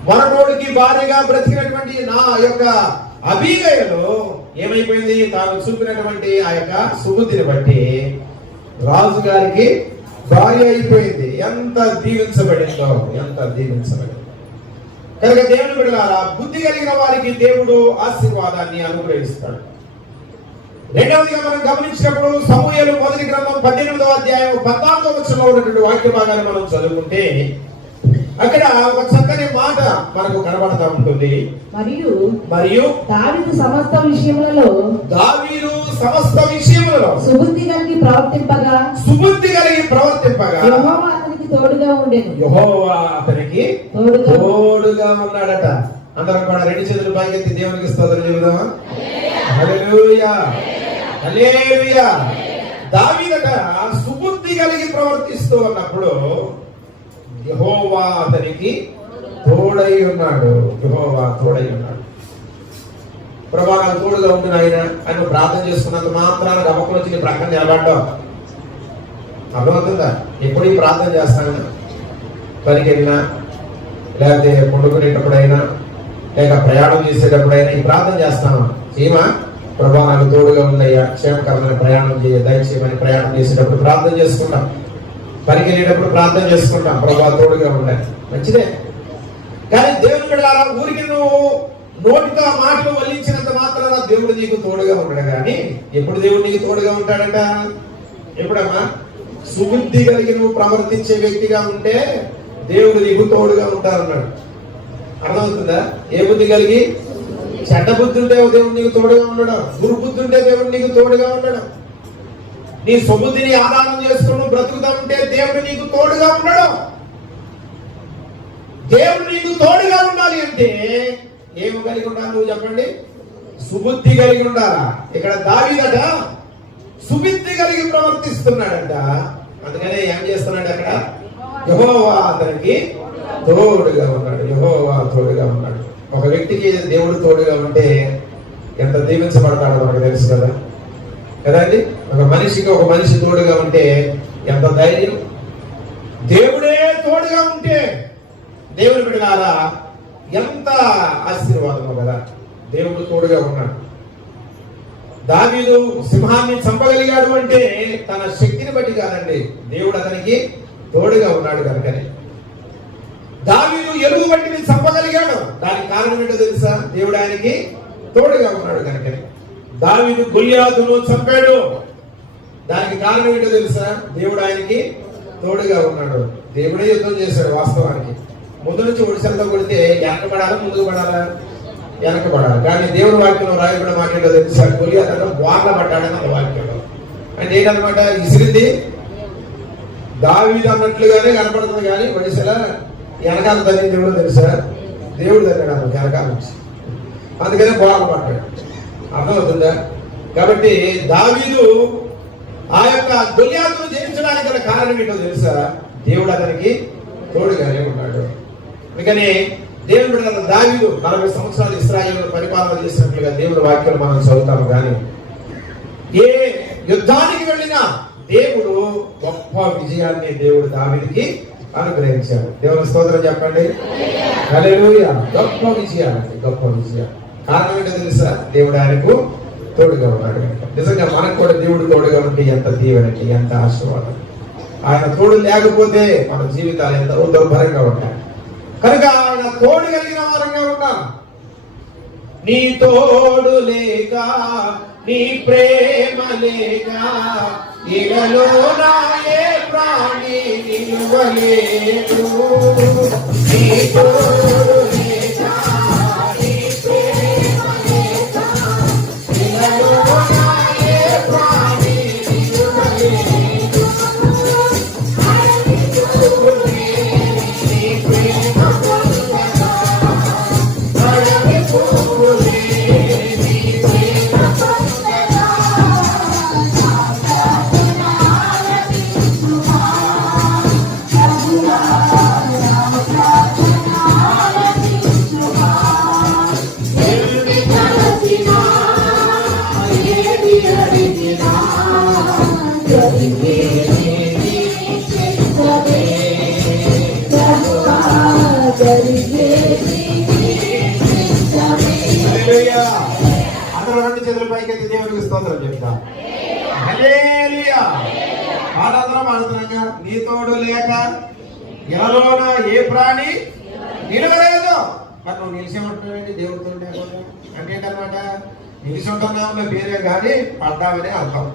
మరొకడికి భార్యగా బ్రతికినటువంటి నా యొక్క అబీగయలు ఏమైపోయింది? తాను చూపినటువంటి ఆ యొక్క సుబుద్ధిని బట్టి రాజు గారికి భార్య అయిపోయింది. ఎంత దీవించబడిందో, ఎంత దీవించబడింది! కనుక దేవుని బిడ్డలారా, బుద్ధి కలిగిన వారికి దేవుడు ఆశీర్వాదాన్ని అనుగ్రహిస్తాడు. రెండవదిగా మనం గమనించినప్పుడు సమూయేలు మొదటి గ్రంథం 18వ అధ్యాయం 14వ వచనంలో ఉన్నటువంటి వాక్య భాగాన్ని మనం చదువుకుంటే అక్కడ ఒక చక్కని మాట మనకు కనబడతా ఉంటుంది. మరియు దావీదు సమస్త విషయములలో సుబుద్ధి కలిగి ప్రవర్తింపగా యెహోవా అతనికి తోడుగా ఉండెను. యెహోవా అతనికి తోడుగా ఉన్నాడట. అందరం కూడా రెండు చేతులు పైకెత్తి దేవునికి స్తోత్రం చెబుదామా? హల్లెలూయా, హల్లెలూయా. దావీదట సుబుద్ధి కలిగి ప్రవర్తిస్తూ ఉన్నప్పుడు యెహోవా అతనికి తోడై ఉన్నాడు. యెహోవా తోడై ఉన్నాడు. ప్రభా నాకు తోడుగా ఉండి ఆయన అని నువ్వు ప్రార్థన చేసుకున్నంత మాత్రాన గమకం వచ్చి నీ ప్రక్కన నిలబడ్డావు. అర్థమవుతుందా? ఎప్పుడు ఈ ప్రార్థన చేస్తాను, పనికి వెళ్ళినా, లేకపోతే పండుకునేటప్పుడైనా, లేక ప్రయాణం చేసేటప్పుడైనా ఈ ప్రార్థన చేస్తాను. ఏమా ప్రభా నాకు తోడుగా ఉందయ్యా, క్షేమకరమైన ప్రయాణం దయచేయమని ప్రయాణం చేసేటప్పుడు ప్రార్థన చేసుకుంటాం, పనికి వెళ్ళేటప్పుడు ప్రార్థన చేసుకుంటాం, ప్రభా తోడుగా ఉండాలి, మంచిదే. కానీ దేవుని బిడ్డలారా, ఊరికి నువ్వు నోటితో ఆ మాటలు వల్లించినంత మాత్రాన దేవుడు నీకు తోడుగా ఉంటాడు. కానీ ఎప్పుడు దేవుడు నీకు తోడుగా ఉంటాడంట? ఎప్పుడమ్మా? సుబుద్ధి కలిగి నువ్వు ప్రవర్తించే వ్యక్తిగా ఉంటే దేవుడు నీకు తోడుగా ఉంటారన్నాడు. అర్థమవుతుందా? ఏ బుద్ధి కలిగి? చెడ్డ బుద్ధి ఉంటే దేవుడు నీకు తోడుగా ఉండడం, దుర్బుద్ధి ఉంటే దేవుడు నీకు తోడుగా ఉండడం. నీ సుబుద్ధిని ఆధారం చేసుకుని బ్రతుకుతా ఉంటే దేవుడు నీకు తోడుగా ఉండడం. దేవుడు నీకు తోడుగా ఉండాలి అంటే ఏమి కలిగి ఉండాలి? నువ్వు చెప్పండి. సుబుద్ధి కలిగి ఉండాలా? ఇక్కడ దావీదట సుబుద్ధి కలిగి ప్రవర్తిస్తున్నాడంట. అందుకనే ఏం చేస్తున్నాడు అక్కడ? యెహోవా అతనికి తోడుగా ఉన్నాడు. యెహోవా తోడుగా ఉన్నాడు. ఒక వ్యక్తికి దేవుడు తోడుగా ఉంటే ఎంత దీవించబడతాడో మనకు తెలుసు కదా కదండి. ఒక మనిషి తోడుగా ఉంటే ఎంత ధైర్యం. దేవుడే తోడుగా ఉంటే దేవుని బిడ్డలారా ఎంత ఆశీర్వాదమో కదా. దేవుడు తోడుగా ఉన్నాడు. దావీదు సింహాన్ని చంపగలిగాడు అంటే తన శక్తిని బట్టి కాదండి, దేవుడు అతనికి తోడుగా ఉన్నాడు కనుకనే. దావీదు ఎలుగు బట్టిని చంపగలిగాడు, దానికి కారణం ఏంటో తెలుసా? దేవుడు ఆయనకి తోడుగా ఉన్నాడు కనుకనే. దావీదు గొల్యాతును చంపాడు, దానికి కారణం ఏంటో తెలుసా? దేవుడు ఆయనకి తోడుగా ఉన్నాడు. దేవుడే యుద్ధం చేశాడు. వాస్తవానికి ముందు నుంచి ఒడిశలతో కొడితే వెనకబడాలా ముందుకు పడాలా? వెనకబడాలి. కానీ దేవుడు వాక్యంలో రాయబడిన మాటలో తెలుసా? గొల్యాతు వార్ల పడ్డాడని ఆ వాక్యంలో. అంటే ఏంటనమాట? ఇసిరింది దావీదు అన్నట్లుగానే కనపడుతుంది, కానీ ఒడిశల వెనకాల తల్లి దేవుడు తెలుసా? దేవుడు తగ్గాడు వెనకాల నుంచి, అందుకనే వార్ల పడ్డాడు. అర్థమవుతుందా? కాబట్టి దావీదు ఆ యొక్క గొల్యాతును జయించడానికి గల కారణం ఏంటో తెలుసా? దేవుడు అతనికి తోడుగానే ఉన్నాడు. అందుకని దేవుని బిడ్డల దావీదు 40 సంవత్సరాలు ఇశ్రాయేలును పరిపాలన చేసినట్లుగా దేవుని వాక్యాలు మనం చదువుతాము. కానీ ఏ యుద్ధానికి వెళ్ళినా దేవుడు గొప్ప విజయాన్ని దేవుడు దావీదుకి అనుగ్రహించాడు. దేవుని స్తోత్రం చెప్పండి. హల్లెలూయా. గొప్ప విజయాన్ని, గొప్ప విజయం. కారణం ఏంటో తెలుసా? దేవుడు ఆయనకు తోడుగా ఉన్నాడు. నిజంగా మనకు కూడా దేవుడు తోడుగా ఉంటే ఎంత దీవెనకి, ఎంత ఆశీర్వాదం. ఆయన తోడు లేకపోతే మన జీవితాలు ఎంతో దుర్భరంగా ఉంటాయి. కనుక ఆయన తోడు కలిగిన వారంగా ఉంటాం. నీ తోడు లేక, నీ ప్రేమ లేక, ఇలలో నా ఏ ప్రాణి నిలువలేదు. నీ తోడు లేక, నీ ప్రేమ లేక, ఇలలో నా ఏ ప్రాణి నిలువలేదు. అందరూ రెండు చేతుల పైకెత్తి దేవునికి స్తోత్రం చెప్తా. హల్లెలూయా. ఆనందరం ఆడుతున్నాగా. నీ తోడు లేక ఎలలోన ఏ ప్రాణి నిలవలేదు. మరి నువ్వు నిలిచి ఉంటావేంటి? దేవుడితో అంటే ఏంటన్నమాట? నిలిచి ఉంటున్నావు పేరే కానీ పడ్డామని అర్థం.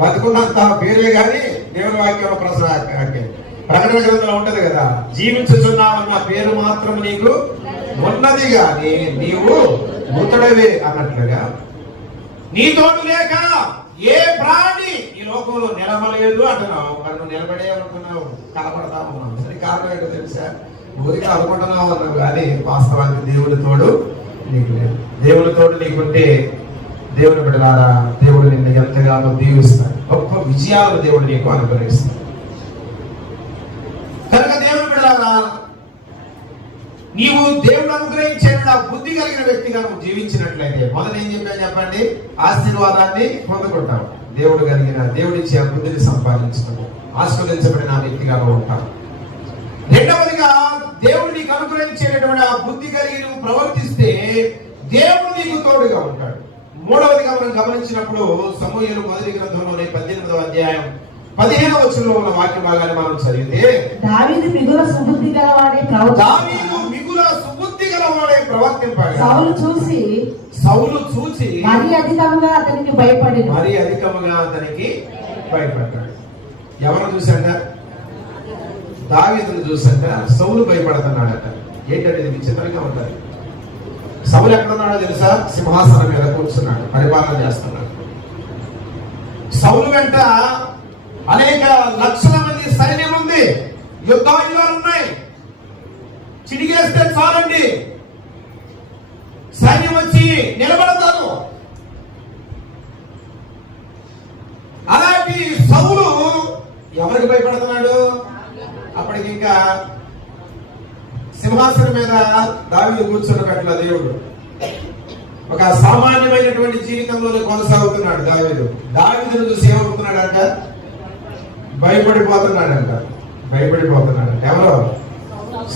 బతుకున్నంత పేరే కానీ దేవుని వాక్యంలో ప్రకటన గ్రంథంలో ఉంటది కదా, జీవించుచున్నావన్న పేరు మాత్రం నీకు ఉన్నది కానీ నీవు మృతుడవే అన్నట్లుగా నీ తోడు లేక ఏ ప్రాణి ఈ లోకంలో నిలబడలేదు అంటున్నావు. మరి నువ్వు నిలబడే అనుకున్నావు, కనపడతా ఉన్నావు. సరే, కారణం ఏంటో తెలుసా? ఊరికి అనుకుంటున్నావు అన్నావు, కానీ వాస్తవానికి దేవుడి తోడు నీకు లేదు. దేవుడి తోడు నీకుంటే దేవుని బిడ్డలారా, దేవుడు నిన్ను ఎంతగానో దీవిస్తాడు. గొప్ప విజయాలు దేవుడు నీకు అనుగ్రహిస్తాడు. కనుక దేవుని బిడ్డలారా, నీవు దేవుడు అనుగ్రహించిన బుద్ధి కలిగిన వ్యక్తిగా నువ్వు జీవించినట్లయితే మొదట ఏం చెప్పాను చెప్పండి, ఆశీర్వాదాన్ని పొందుకుంటావు. దేవుడిచ్చే ఆ బుద్ధిని సంపాదించుకుంటావు, ఆశీర్వదించబడిన ఆ వ్యక్తిగా ఉంటావు. రెండవదిగా దేవుడు నీకు అనుగ్రహించేటటువంటి ఆ బుద్ధి కలిగి నువ్వు ప్రవర్తిస్తే దేవుడు నీకు తోడుగా ఉంటాడు. మూడవదిగా మనం గమనించినప్పుడు సమూయేలు మొదటి గ్రంథంలోని 18వ అధ్యాయం 15వ వచనంలో ఉన్న వాక్య భాగాన్ని మనం చదివితే, దావీదు మిగుల సుబుద్ధి గలవాడే ప్రవర్తింపాడు. సౌలు చూసి మరీ అధికముగా అతనికి భయపడ్డాడు. ఎవరు చూశాక? దావీదును చూశాక సౌలు భయపడుతున్నాడట. ఏంటంటే ఇది విచిత్రంగా ఉంటుంది. సౌలు ఎక్కడున్నాడో తెలుసా? సింహాసనం మీద కూర్చున్నాడు, పరిపాలన చేస్తున్నాడు. సౌలు వెంట అనేక లక్షల మంది సైన్యం ఉంది, యుద్ధాయుధాలు ఉన్నాయి. చిడిగేస్తే చాలండి సైన్యం వచ్చి నిలబడతారు. అలాంటి సౌలు ఎవరికి భయపడుతున్నాడు? అప్పటికి ఇంకా సింహాసనం మీద దావీదు కూర్చున్నట్ల దేవుడు ఒక సామాన్యమైనటువంటి జీవితంలో కొనసాగుతున్నాడు. దావీదును చూసి ఏమవుతున్నాడంట? భయపడిపోతున్నాడంట. ఎవరో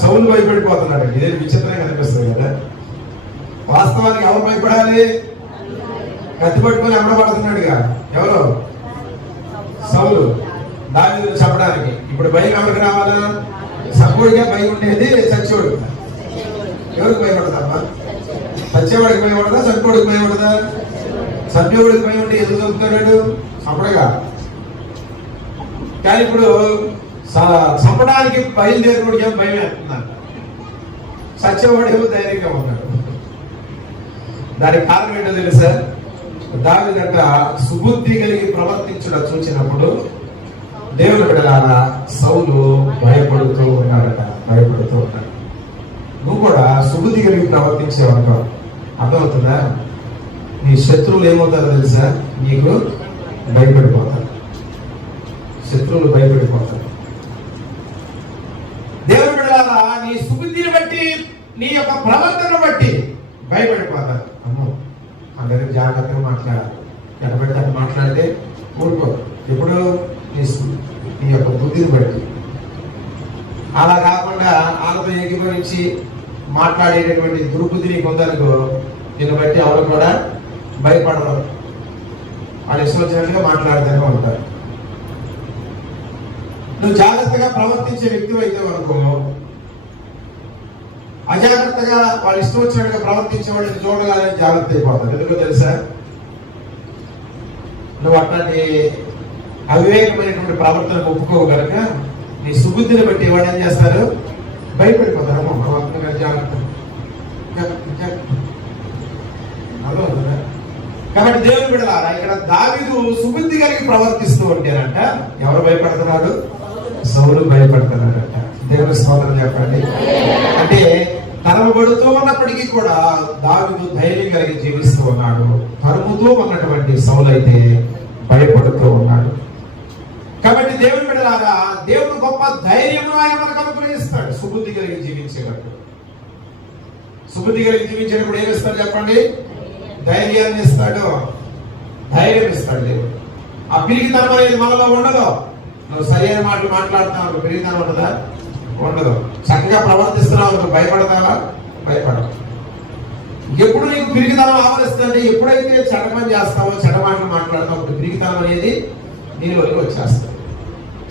సౌలు భయపడిపోతున్నాడు. ఇదే విచిత్రంగా కనిపిస్తుంది కదా. వాస్తవానికి ఎవరు భయపడాలి? కత్తి పట్టుకొని ఎవడబడుతున్నాడుగా. ఎవరు? సౌలు దావీదును చెప్పడానికి. ఇప్పుడు భయం ఎవరికి రావాలా? సపోడిగా భయం ఉండేది చచ్చోడు. ఎవరికి భయపడతామా? చచ్చేవాడికి భయపడదా? చనిపోడికి భయపడదా? చనిపోడికి భయం ఉంటే ఎందుకు చంపుతాడు? చంపడగా. కానీ ఇప్పుడు చంపడానికి బయలుదేరుడికి ఏమో భయం వేస్తున్నాడు, చచ్చేవాడేమో ధైర్యంగా ఉన్నాడు. దానికి కారణం ఏంటో తెలుసా? దావీదంట సుబుద్ధి కలిగి ప్రవర్తించడం చూసినప్పుడు దేవుని బిడ్డలారా సౌలు భయపడుతూ ఉన్నాడట. నువ్వు కూడా సుబుద్ధి కలిగి ప్రవర్తించేవనుకో, అర్థమవుతుందా? నీ శత్రువులు ఏమవుతారో తెలుసా? నీకు భయపడిపోతారు. దేవుని బిడ్డలారా నీ సుబుద్ధిని బట్టి, నీ యొక్క ప్రవర్తన బట్టి భయపడిపోతారు. అమ్మో అందరికి జాగ్రత్తగా మాట్లాడాలి. ఎక్కబెడితే అక్కడ మాట్లాడితే ఊరుకో. ఇప్పుడు నీ యొక్క బుద్ధిని బట్టి. అలా కాకుండా వాళ్ళతో ఏకీభవించి మాట్లాడేటటువంటి దుర్బుద్ధిని పొందనుకో, దీన్ని బట్టి ఎవరు కూడా భయపడరు. వాళ్ళు ఇష్టం వచ్చినట్టుగా మాట్లాడుతూనే ఉంటారు. నువ్వు జాగ్రత్తగా ప్రవర్తించే వ్యక్తి అయితే అనుకో, అజాగ్రత్తగా వాళ్ళు ఇష్టం వచ్చినట్టుగా ప్రవర్తించే వాళ్ళని చూడగానే జాగ్రత్త అయిపోతారు. ఎందుకో తెలుసా? నువ్వు అట్లాంటి అవివేకమైనటువంటి ప్రవర్తన ఒప్పుకోవు కనుక నీ సుబుద్ధిని బట్టి వాడు ఏం చేస్తారు? భయపడిపోతారు. జాగ్రత్త. కాబట్టి దేవుని బిడ్డలారా ఇక్కడ దావీదు సుబుద్ధి కలిగి ప్రవర్తిస్తూ ఉంటేనంట ఎవరు భయపడుతున్నాడు? సౌలు భయపడుతున్నాడట. దేవుని స్తోత్రం చెప్పండి. అంటే తరమబడుతూ ఉన్నప్పటికీ కూడా దావీదు ధైర్యం కలిగి జీవిస్తూ ఉన్నాడు. తరుముతూ ఉన్నటువంటి సౌలు అయితే భయపడుతూ ఉన్నాడు. కాబట్టి దేవుని బిడ్డలారా దేవుడు గొప్ప ధైర్యం ఆయన మనకు అనుగ్రహిస్తాడు సుబుద్ధి కలిగి జీవించేటప్పుడు. సుబుద్ధి కలిగి జీవించేటప్పుడు ఏమి ఇస్తాడు చెప్పండి? ధైర్యాన్ని ఇస్తాడు, ధైర్యం ఇస్తాడు దేవుడు. ఆ పిరికితనం అనేది మనలో ఉండదు. నువ్వు సరైన మాటలు మాట్లాడుతున్నావు, పిరికితనం ఉండదా? ఉండదు. చక్కగా ప్రవర్తిస్తున్నావు, నువ్వు భయపడతావా? భయపడవు. ఎప్పుడు నీకు పిరికితనం ఆవరిస్తుందంటే ఎప్పుడైతే చెడ్డమని చేస్తావో, చెడ్డ మాటలు మాట్లాడతావు, పిరికితనం అనేది నీలోకి వచ్చేస్తుంది.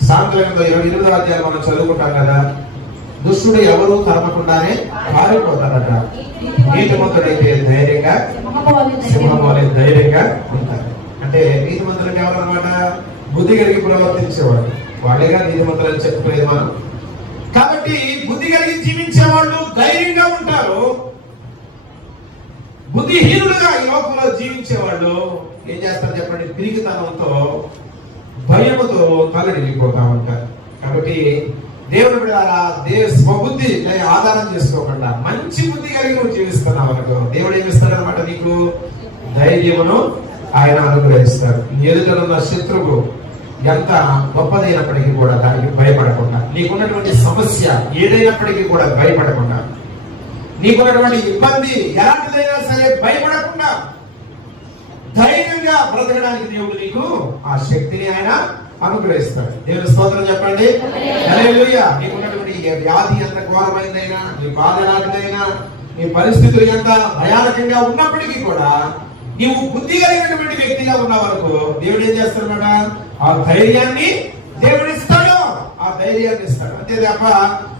సాంఖ్యంలో 28వ అధ్యాయం మనం చదువుకుంటాం కదా, దుష్టుడు ఎవరు తరమకుండానే పారిపోతాడట, నీతిమంతుడైతే ధైర్యంగా సింహం వలె ధైర్యంగా ఉంటారు. అంటే నీతిమంతులకు ఎవరు అనమాట? బుద్ధి కలిగి ప్రవర్తించేవాడు. వాళ్ళేగా నీతిమంతులు అని చెప్పుకునేది మనం. కాబట్టి బుద్ధి కలిగి జీవించే వాళ్ళు ధైర్యంగా ఉంటారు. బుద్ధిహీనులుగా ఈ లోకంలో జీవించే వాళ్ళు ఏం చేస్తారు చెప్పండి? పిరికితనంతో భయముతో తలడిల్లిపోతా ఉంటారు. కాబట్టి దేవుని బిడ్డలారా స్వబుద్ధి ఆధారం చేసుకోకుండా మంచి బుద్ధి కలిగి నువ్వు జీవిస్తున్నావు అనుకో, దేవుడు ఏమి ఇస్తాడనమాట? నీకు ధైర్యమును ఆయన అనుగ్రహిస్తారు. ఎదుటనున్న శత్రువు ఎంత గొప్పదైనప్పటికీ కూడా దానికి భయపడకుండా, నీకున్నటువంటి సమస్య ఏదైనప్పటికీ కూడా భయపడకుండా నీకున్నటువంటి ఇబ్బంది ఎలాంటిదైనా సరే భయపడకుండా ధైర్యంగా బ్రతకడానికి దేవుడు నీకు ఆ శక్తిని ఆయన అనుగ్రహిస్తాడు. దేవుని స్తోత్రం చెప్పండి. హల్లెలూయా. నీకున్నటువంటి వ్యాధి ఎంత ఘోరమైందైనా, నీ బాధ ఎలాంటిదైనా, నీ పరిస్థితులు ఎంత భయానకంగా ఉన్నప్పటికీ కూడా నీవు బుద్ధి కలిగినటువంటి వ్యక్తిగా ఉన్నావనుకో, దేవుడు ఏం చేస్తాడన్నమాట, ఆ ధైర్యాన్ని దేవుడు ఇస్తాడు. ఆ ధైర్యాన్ని ఇస్తాడు. అంతే తప్ప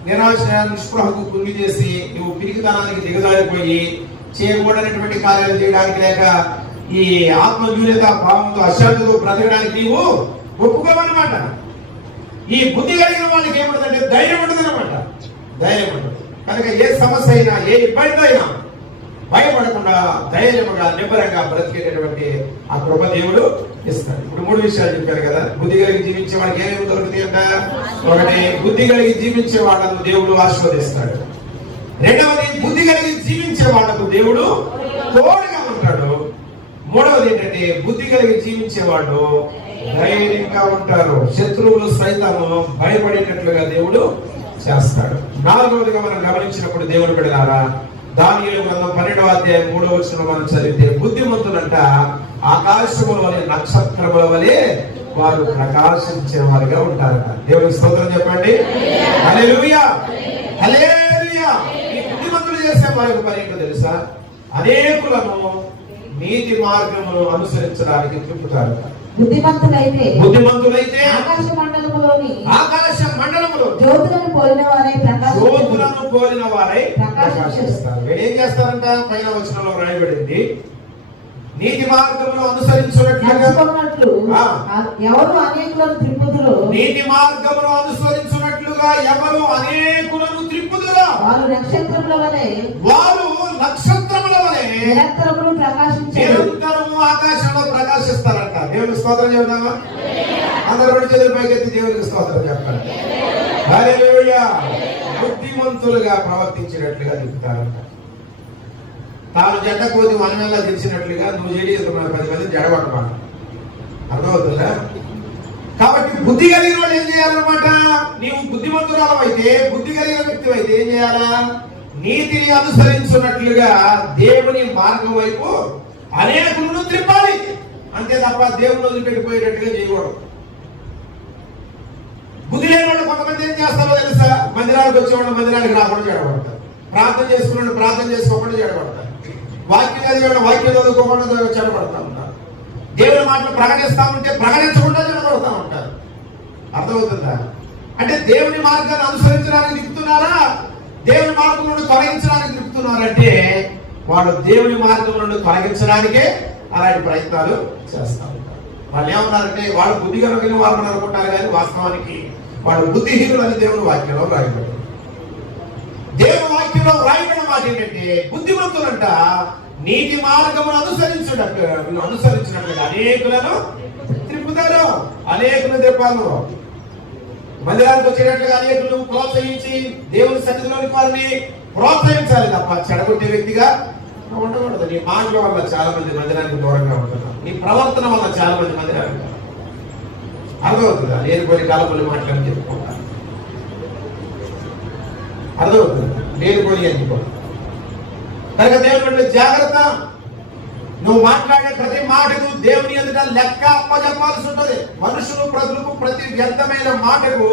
నిరాశ నిస్పృహకు కుంగి చేసి నువ్వు పిరికితనానికి దిగజారిపోయి చేయకూడనటువంటి కార్యాలు చేయడానికి లేక ఈ ఆత్మవ్యూనత భావంతో అశాంతితో బ్రతకడానికి నీవు ఒప్పుకోవన్నమాట. ఈ బుద్ధి కలిగిన వాళ్ళకి ఏముంటుందంటే ధైర్యం ఉంటుంది అనమాట. ధైర్యం ఉంటుంది కనుక ఏ సమస్య అయినా, ఏ ఇబ్బంది అయినా భయపడకుండా ధైర్యముగా నిబ్బరంగా బ్రతికేటటువంటి ఆ కృప దేవుడు ఇస్తాడు. ఇప్పుడు 3 విషయాలు చెప్పారు కదా. బుద్ధి కలిగి జీవించే వాడికి ఏమేమి దొరుకుతాయి అంట? ఒకటి, బుద్ధి కలిగి జీవించే వాళ్ళను దేవుడు ఆశీర్వదిస్తాడు. రెండవది, బుద్ధి కలిగి జీవించే వాళ్ళకు దేవుడు తోడుగా ఉంటాడు. మూడవది ఏంటంటే, బుద్ధి కలిగి జీవించే వాళ్ళు ధైర్యంగా ఉంటారు. శత్రువులు సైతము భయపడేటట్లుగా దేవుడు చేస్తాడు. నాలుగవదిగా మనం గమనించినప్పుడు దేవుడు బిడ్డలారా, దానియేలు గ్రంథం 12వ అధ్యాయం 3వ వచనం మనం చదివితే, బుద్ధిమంతులంట ఆకాశముల వలె నక్షత్రముల వలె వారు ప్రకాశించే వారిగా ఉంటారట. దేవునికి స్తోత్రం చెప్పండి. హల్లెలూయా, హల్లెలూయా. ఈ బుద్ధిమంతులు చేసే వారికి పని ఏంటో తెలుసా? అనేకులను నీతి మార్గమును అనుసరించడానికి తిప్పుతారట. బుద్ధిమంతులైతే ఆకాశ మండలములో జ్యోతులను పోలిన వారై ప్రకాశిస్తారు. ఏం చేస్తారంట? పైన వచనంలో రాయబడింది, నీతి మార్గమును అనుసరించున్నట్లుగా ఎవరు అనేకులను త్రిప్పుదురో, నీతి మార్గమును అనుసరించున్నట్లుగా ఎవరు అనేకులను త్రిప్పుదురో వారు నక్షత్రముల వలె నిరంతరము నిరంతరము ఆకాశంలో ప్రకాశిస్తారంట. దేవునికి స్తోత్రం చెబుతామా? అందరూ 2 చేతులు పైకెత్తి దేవునికి స్తోత్రం చెప్పండి. హల్లెలూయా. బుద్ధిమంతులుగా ప్రవర్తించినట్లుగా చెప్తారంట. తాను జడ్డ కోతి వనమేలా తెలిసినట్లుగా నువ్వు చెడి 10 మంది జడగొట్టమాట. అర్థమవుతుందా? కాబట్టి బుద్ధి కలిగిన వాళ్ళు ఏం చేయాలన్నమాట? నీవు బుద్ధిమంతురాలు అయితే, బుద్ధి కలిగిన వ్యక్తి అయితే ఏం చేయాలా? నీతిని అనుసరించున్నట్లుగా దేవుని మార్గం వైపు అనేకులను త్రిప్పాలి. అంతే తప్ప దేవుని వదిలిపెట్టిపోయేటట్టుగా చేయకూడదు. బుద్ధి లేని వాళ్ళు కొంతమంది ఏం చేస్తారో తెలుసా? మందిరానికి వచ్చేవాళ్ళు మందిరానికి రాకుండా చెడగొడతారు. ప్రార్థన చేసుకున్న ప్రార్థన చేసుకోకుండా చెడగొడతారు. వాక్యం చదివేవాళ్ళు వాక్యం చదువుకోకుండా చెడగొడతా ఉంటారు. దేవుని మాటలు ప్రకటిస్తా ఉంటే ప్రకటించకుండా చెడగొడతా ఉంటారు. అర్థమవుతుందా? అంటే దేవుని మార్గాన్ని అనుసరించడానికి దిగుతున్నారా, దేవుని మార్గం నుండి తొలగించడానికి దిగుతున్నారంటే వాళ్ళు దేవుని మార్గం నుండి తొలగించడానికే అలాంటి ప్రయత్నాలు చేస్తా ఉంటారు. వాళ్ళు ఏమన్నారంటే వాళ్ళు బుద్ధి కలిగిన వాళ్ళని అనుకుంటారు, కానీ వాస్తవానికి వాళ్ళు బుద్ధిహీనులు అని దేవుని వాక్యంలో రాయబడి. దేవుని వాక్యంలో రాయబడిన మాట ఏంటంటే, బుద్ధిమంతులంట నీతి మార్గమును అనుసరించినట్లుగా అనేకులను త్రిప్పుతారు. అనేకులను త్రిప్పాలు. మందిరానికి వచ్చేటట్లుగా అనేకులను ప్రోత్సహించి దేవుని సన్నిధిలోని వారిని ప్రోత్సహించాలి తప్ప చెడగొట్టే వ్యక్తిగా ఉండకూడదు. నీ మాటల వల్ల చాలా మంది మందిరానికి దూరంగా ఉంటున్నారు. నీ ప్రవర్తన వల్ల చాలా మంది మందిరానికి అర్థమవుతుందా? నేను కొన్ని కాలపల్లి మాట్లాడి చెప్పుకుంటాను. అర్థమవుతుంది? నేను కొన్ని చెప్పుకోండి. కనుక దేవుని జాగ్రత్త. నువ్వు మాట్లాడే ప్రతి మాటకు దేవుని ఎదుట లెక్క అప్పచెప్పాల్సి ఉంటుంది. మనుషులు ప్రజలకు ప్రతి వ్యర్థమైన మాటకు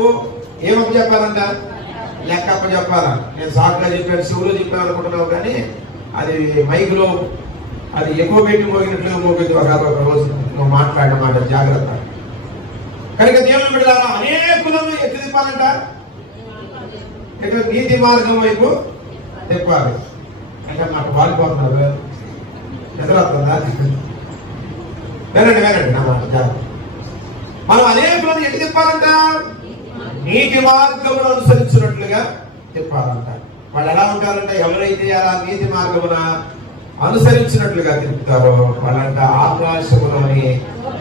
ఏమప్పచెప్పాలంట? లెక్క అప్పచెప్పాలా? నేను సాకుగా చెప్పాను, శివులో చెప్పాను అనుకుంటున్నావు, కానీ అది మైకులో అది ఎక్కువ పెట్టి మోగినట్లుగా మోగింది ఒక రోజు నువ్వు మాట్లాడిన మాట. జాగ్రత్త. కనుక దేవుని బిడ్డలారా, అనేకులను ఎత్తి తిప్పాలంట. నీతి మార్గం వైపు తిప్పాలి. అంటే మాకు వాలిపోతున్నారు, ఎదురవుతుందా? వినండి నా మాట. మనం అనేకులను ఎటు తిప్పాలంట? నీతి మార్గమును అనుసరించినట్లుగా తిప్పాలంట. వాళ్ళు ఎలా ఉంటారంటే, ఎవరైతే అలా నీతి మార్గమున అనుసరించినట్లుగా తిప్పుతారో వాళ్ళంట ఆకాశములోని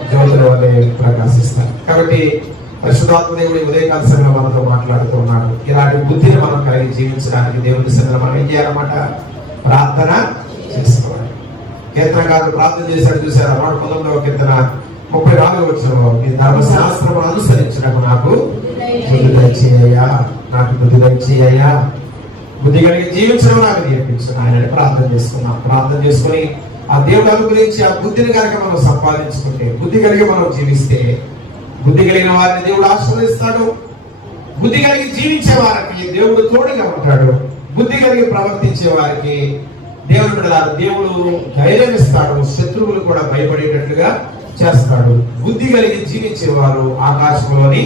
జ్యోతుల వలె ప్రకాశిస్తారు. కాబట్టి పరిశుద్ధాత్మ దేవుడు ఉదయకాల సమయంలో మనతో మాట్లాడుతూ ఉన్నాడు. ఇలాంటి బుద్ధిని మనం కలిగి జీవించడానికి దేవుని సన్నిధిలో మనం ఏం చేయాలన్నమాట? ప్రార్థన చేసుకోవాలి. కీర్తనకారుడు ప్రార్థన చేశాడు, చూశారు. 19వ కీర్తన 34వ వచనంలో, నీ ధర్మశాస్త్రము అనుసరించడం నాకు బుద్ధి దయచేయ్యా, నాకు బుద్ధి దయచేయ్యా. బుద్ధి కలిగి జీవించడం నాకు నేర్పించు ఆయన ప్రార్థన చేసుకున్నాం. ప్రార్థన చేసుకుని ఆ దేవుడు అనుగ్రహించి ఆ బుద్ధిని కనుక మనం సంపాదించుకుంటే, బుద్ధి కలిగి మనం జీవిస్తే, బుద్ధి కలిగిన వారిని దేవుడు ఆశీర్వదిస్తాడు. బుద్ధి కలిగి జీవించే వారికి దేవుడు తోడుగా ఉంటాడు. బుద్ధి కలిగి ప్రవర్తించే వారికి దేవుడు ధైర్యం ఇస్తాడు. శత్రువులు కూడా భయపడేటట్లుగా చేస్తాడు. బుద్ధి కలిగి జీవించే వారు ఆకాశంలోని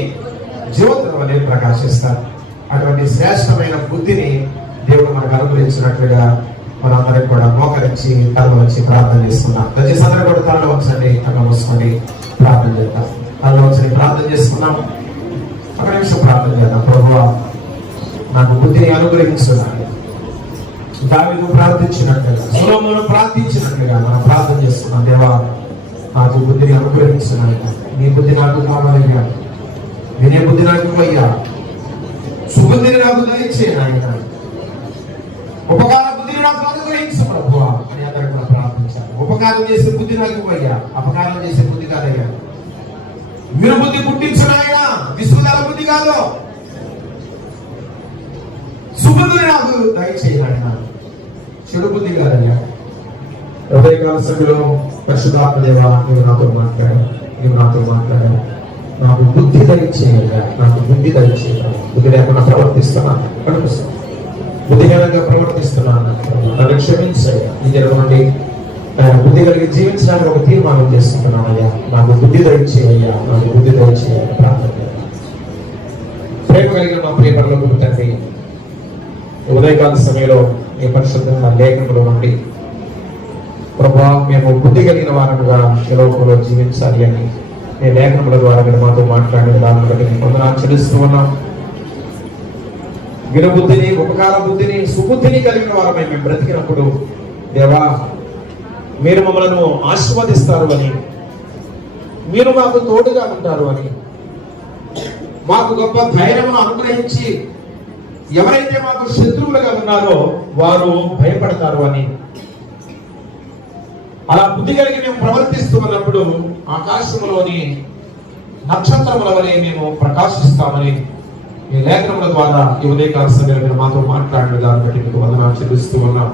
జ్యోతుల వలె ప్రకాశిస్తారు. అటువంటి శ్రేష్టమైన బుద్ధిని దేవుడు మనకు అనుగ్రహించినట్లుగా మనందరికి కూడా మోకరించి తల వచ్చి ప్రార్థన చేస్తున్నాం. దయచేసి అందరూ కూడా తలలో వచ్చండి, తల వస్తుంది ప్రార్థన చేద్దాం. తలలో వచ్చి ప్రార్థన చేసుకున్నాం. ఒక నిమిషం ప్రార్థన చేద్దాం. ప్రభువా, నాకు బుద్ధిని అనుగ్రహించున్నాను. దావీదు ప్రార్థించినట్లుగా, సొలొమోను ప్రార్థించినట్లుగా మనం ప్రార్థన చేస్తున్నాం. దేవా, నాకు బుద్ధిని అనుగ్రహించున్నాను. నీ బుద్ధి నాకు కావాలయ్యా, వినే బుద్ధి నాకు ఇవ్వయ్యా, సుబుద్ధిని నాకు దయచేయండి ఆయన, ఉపకార బుద్ధిని నాకు అనుగ్రహించు ప్రభువా అని అందరూ కూడా ప్రార్థించారు. ఉపకారం చేసే బుద్ధి నాకు ఇవ్వయ్యా, అపకారం చేసే బుద్ధి కాదయ్యా. మీరు బుద్ధి పుట్టించడం ఆయన, విసుగుదల బుద్ధి కాదు. సుబుద్ధిని నాకు దయచేయండి ఆయన, చెడు బుద్ధి కాదయ్యా. ఉదయకాల సమయంలో పరిశుద్ధాత్మ దేవా, నీవు నాతో మాట్లాడావు. నాకు బుద్ధి దయచేయగా, నాకు బుద్ధి దయచేయగా. బుద్ధి లేకుండా ప్రవర్తిస్తున్నాను, కనిపిస్తాను. బుద్ధిహీనంగా ప్రవర్తిస్తున్నాను, నన్ను క్షమించయ్యా. ఈ జన్మ నుండి బుద్ధి కలిగి జీవించడానికి ఒక తీర్మానం చేస్తున్నాను అయ్యా. నాకు బుద్ధి దయచేయ్యా, నాకు బుద్ధి దయచేయ ప్రార్థన. ప్రేమ కలిగిన మా ప్రేమలో తండ్రి, ఉదయకాల సమయంలో ఈ పరిశుద్ధంగా లేఖనంలో నుండి ప్రభా, మేము బుద్ధి కలిగిన వారముగా ఈ లోకంలో జీవించాలి అని ఈ లేఖనముల ద్వారా మీరు మాతో మాట్లాడిన దాన్ని బట్టి వందనాలు చెల్లిస్తూ ఉన్నాం. వినబుద్ధిని, ఉపకార బుద్ధిని, సుబుద్ధిని కలిగిన వారమై మేము బ్రతికినప్పుడు దేవా, మీరు మమ్మలను ఆశీర్వదిస్తారు అని, మీరు మాకు తోడుగా ఉంటారు అని, మాకు గొప్ప ధైర్యమును అనుగ్రహించి ఎవరైతే మాకు శత్రువులుగా ఉన్నారో వారు భయపడతారు అని, అలా బుద్ధి కలిగి మేము ప్రవర్తిస్తూ ఉన్నప్పుడు ఆకాశంలోని నక్షత్రముల వలె మేము ప్రకాశిస్తామని ఈ లేఖనముల ద్వారా ఈ ఉదయకాల సమయంలో మాతో మాట్లాడిన దాన్ని బట్టి మీకు వందనాలు చెల్లిస్తూ ఉన్నాం.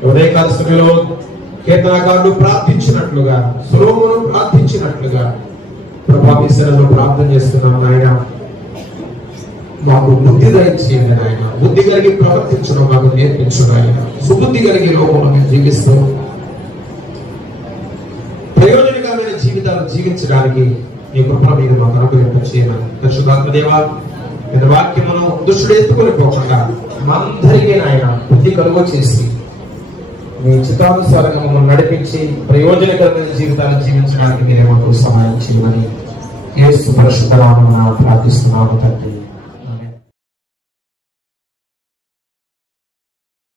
ఈ ఉదయకాల సమయంలో కీర్తనకారుడు ప్రార్థించినట్లుగా, సొలొమోను ప్రార్థించినట్లుగా ప్రభావిసనలో ప్రార్థన చేస్తున్నాం. నాయన, మాకు బుద్ధి దయచేయండి నాయన. బుద్ధి కలిగి ప్రవర్తించడం మాకు నేర్పించు నాయన. సుబుద్ధి కలిగి లోకంలో మేము జీవిస్తూ ప్రయోజనకరమైన జీవితాలు జీవించడానికి మీ కృపను మీరు మాకు అనుగ్రహింపచేయమని పరిశుద్ధాత్మ దేవా, మీ వాక్యమును దుష్టుడు ఎత్తుకొని పోకుండా అందరికీ నాయన బుద్ధి కలుగ చేసి మీ చిత్తానుసారంగా మమ్మల్ని నడిపించి ప్రయోజనకరమైన జీవితాలు జీవించడానికి మీరే మాకు సహాయం చేయమని యేసు పరిశుద్ధ నామమున ప్రార్థిస్తున్నాము తండ్రి.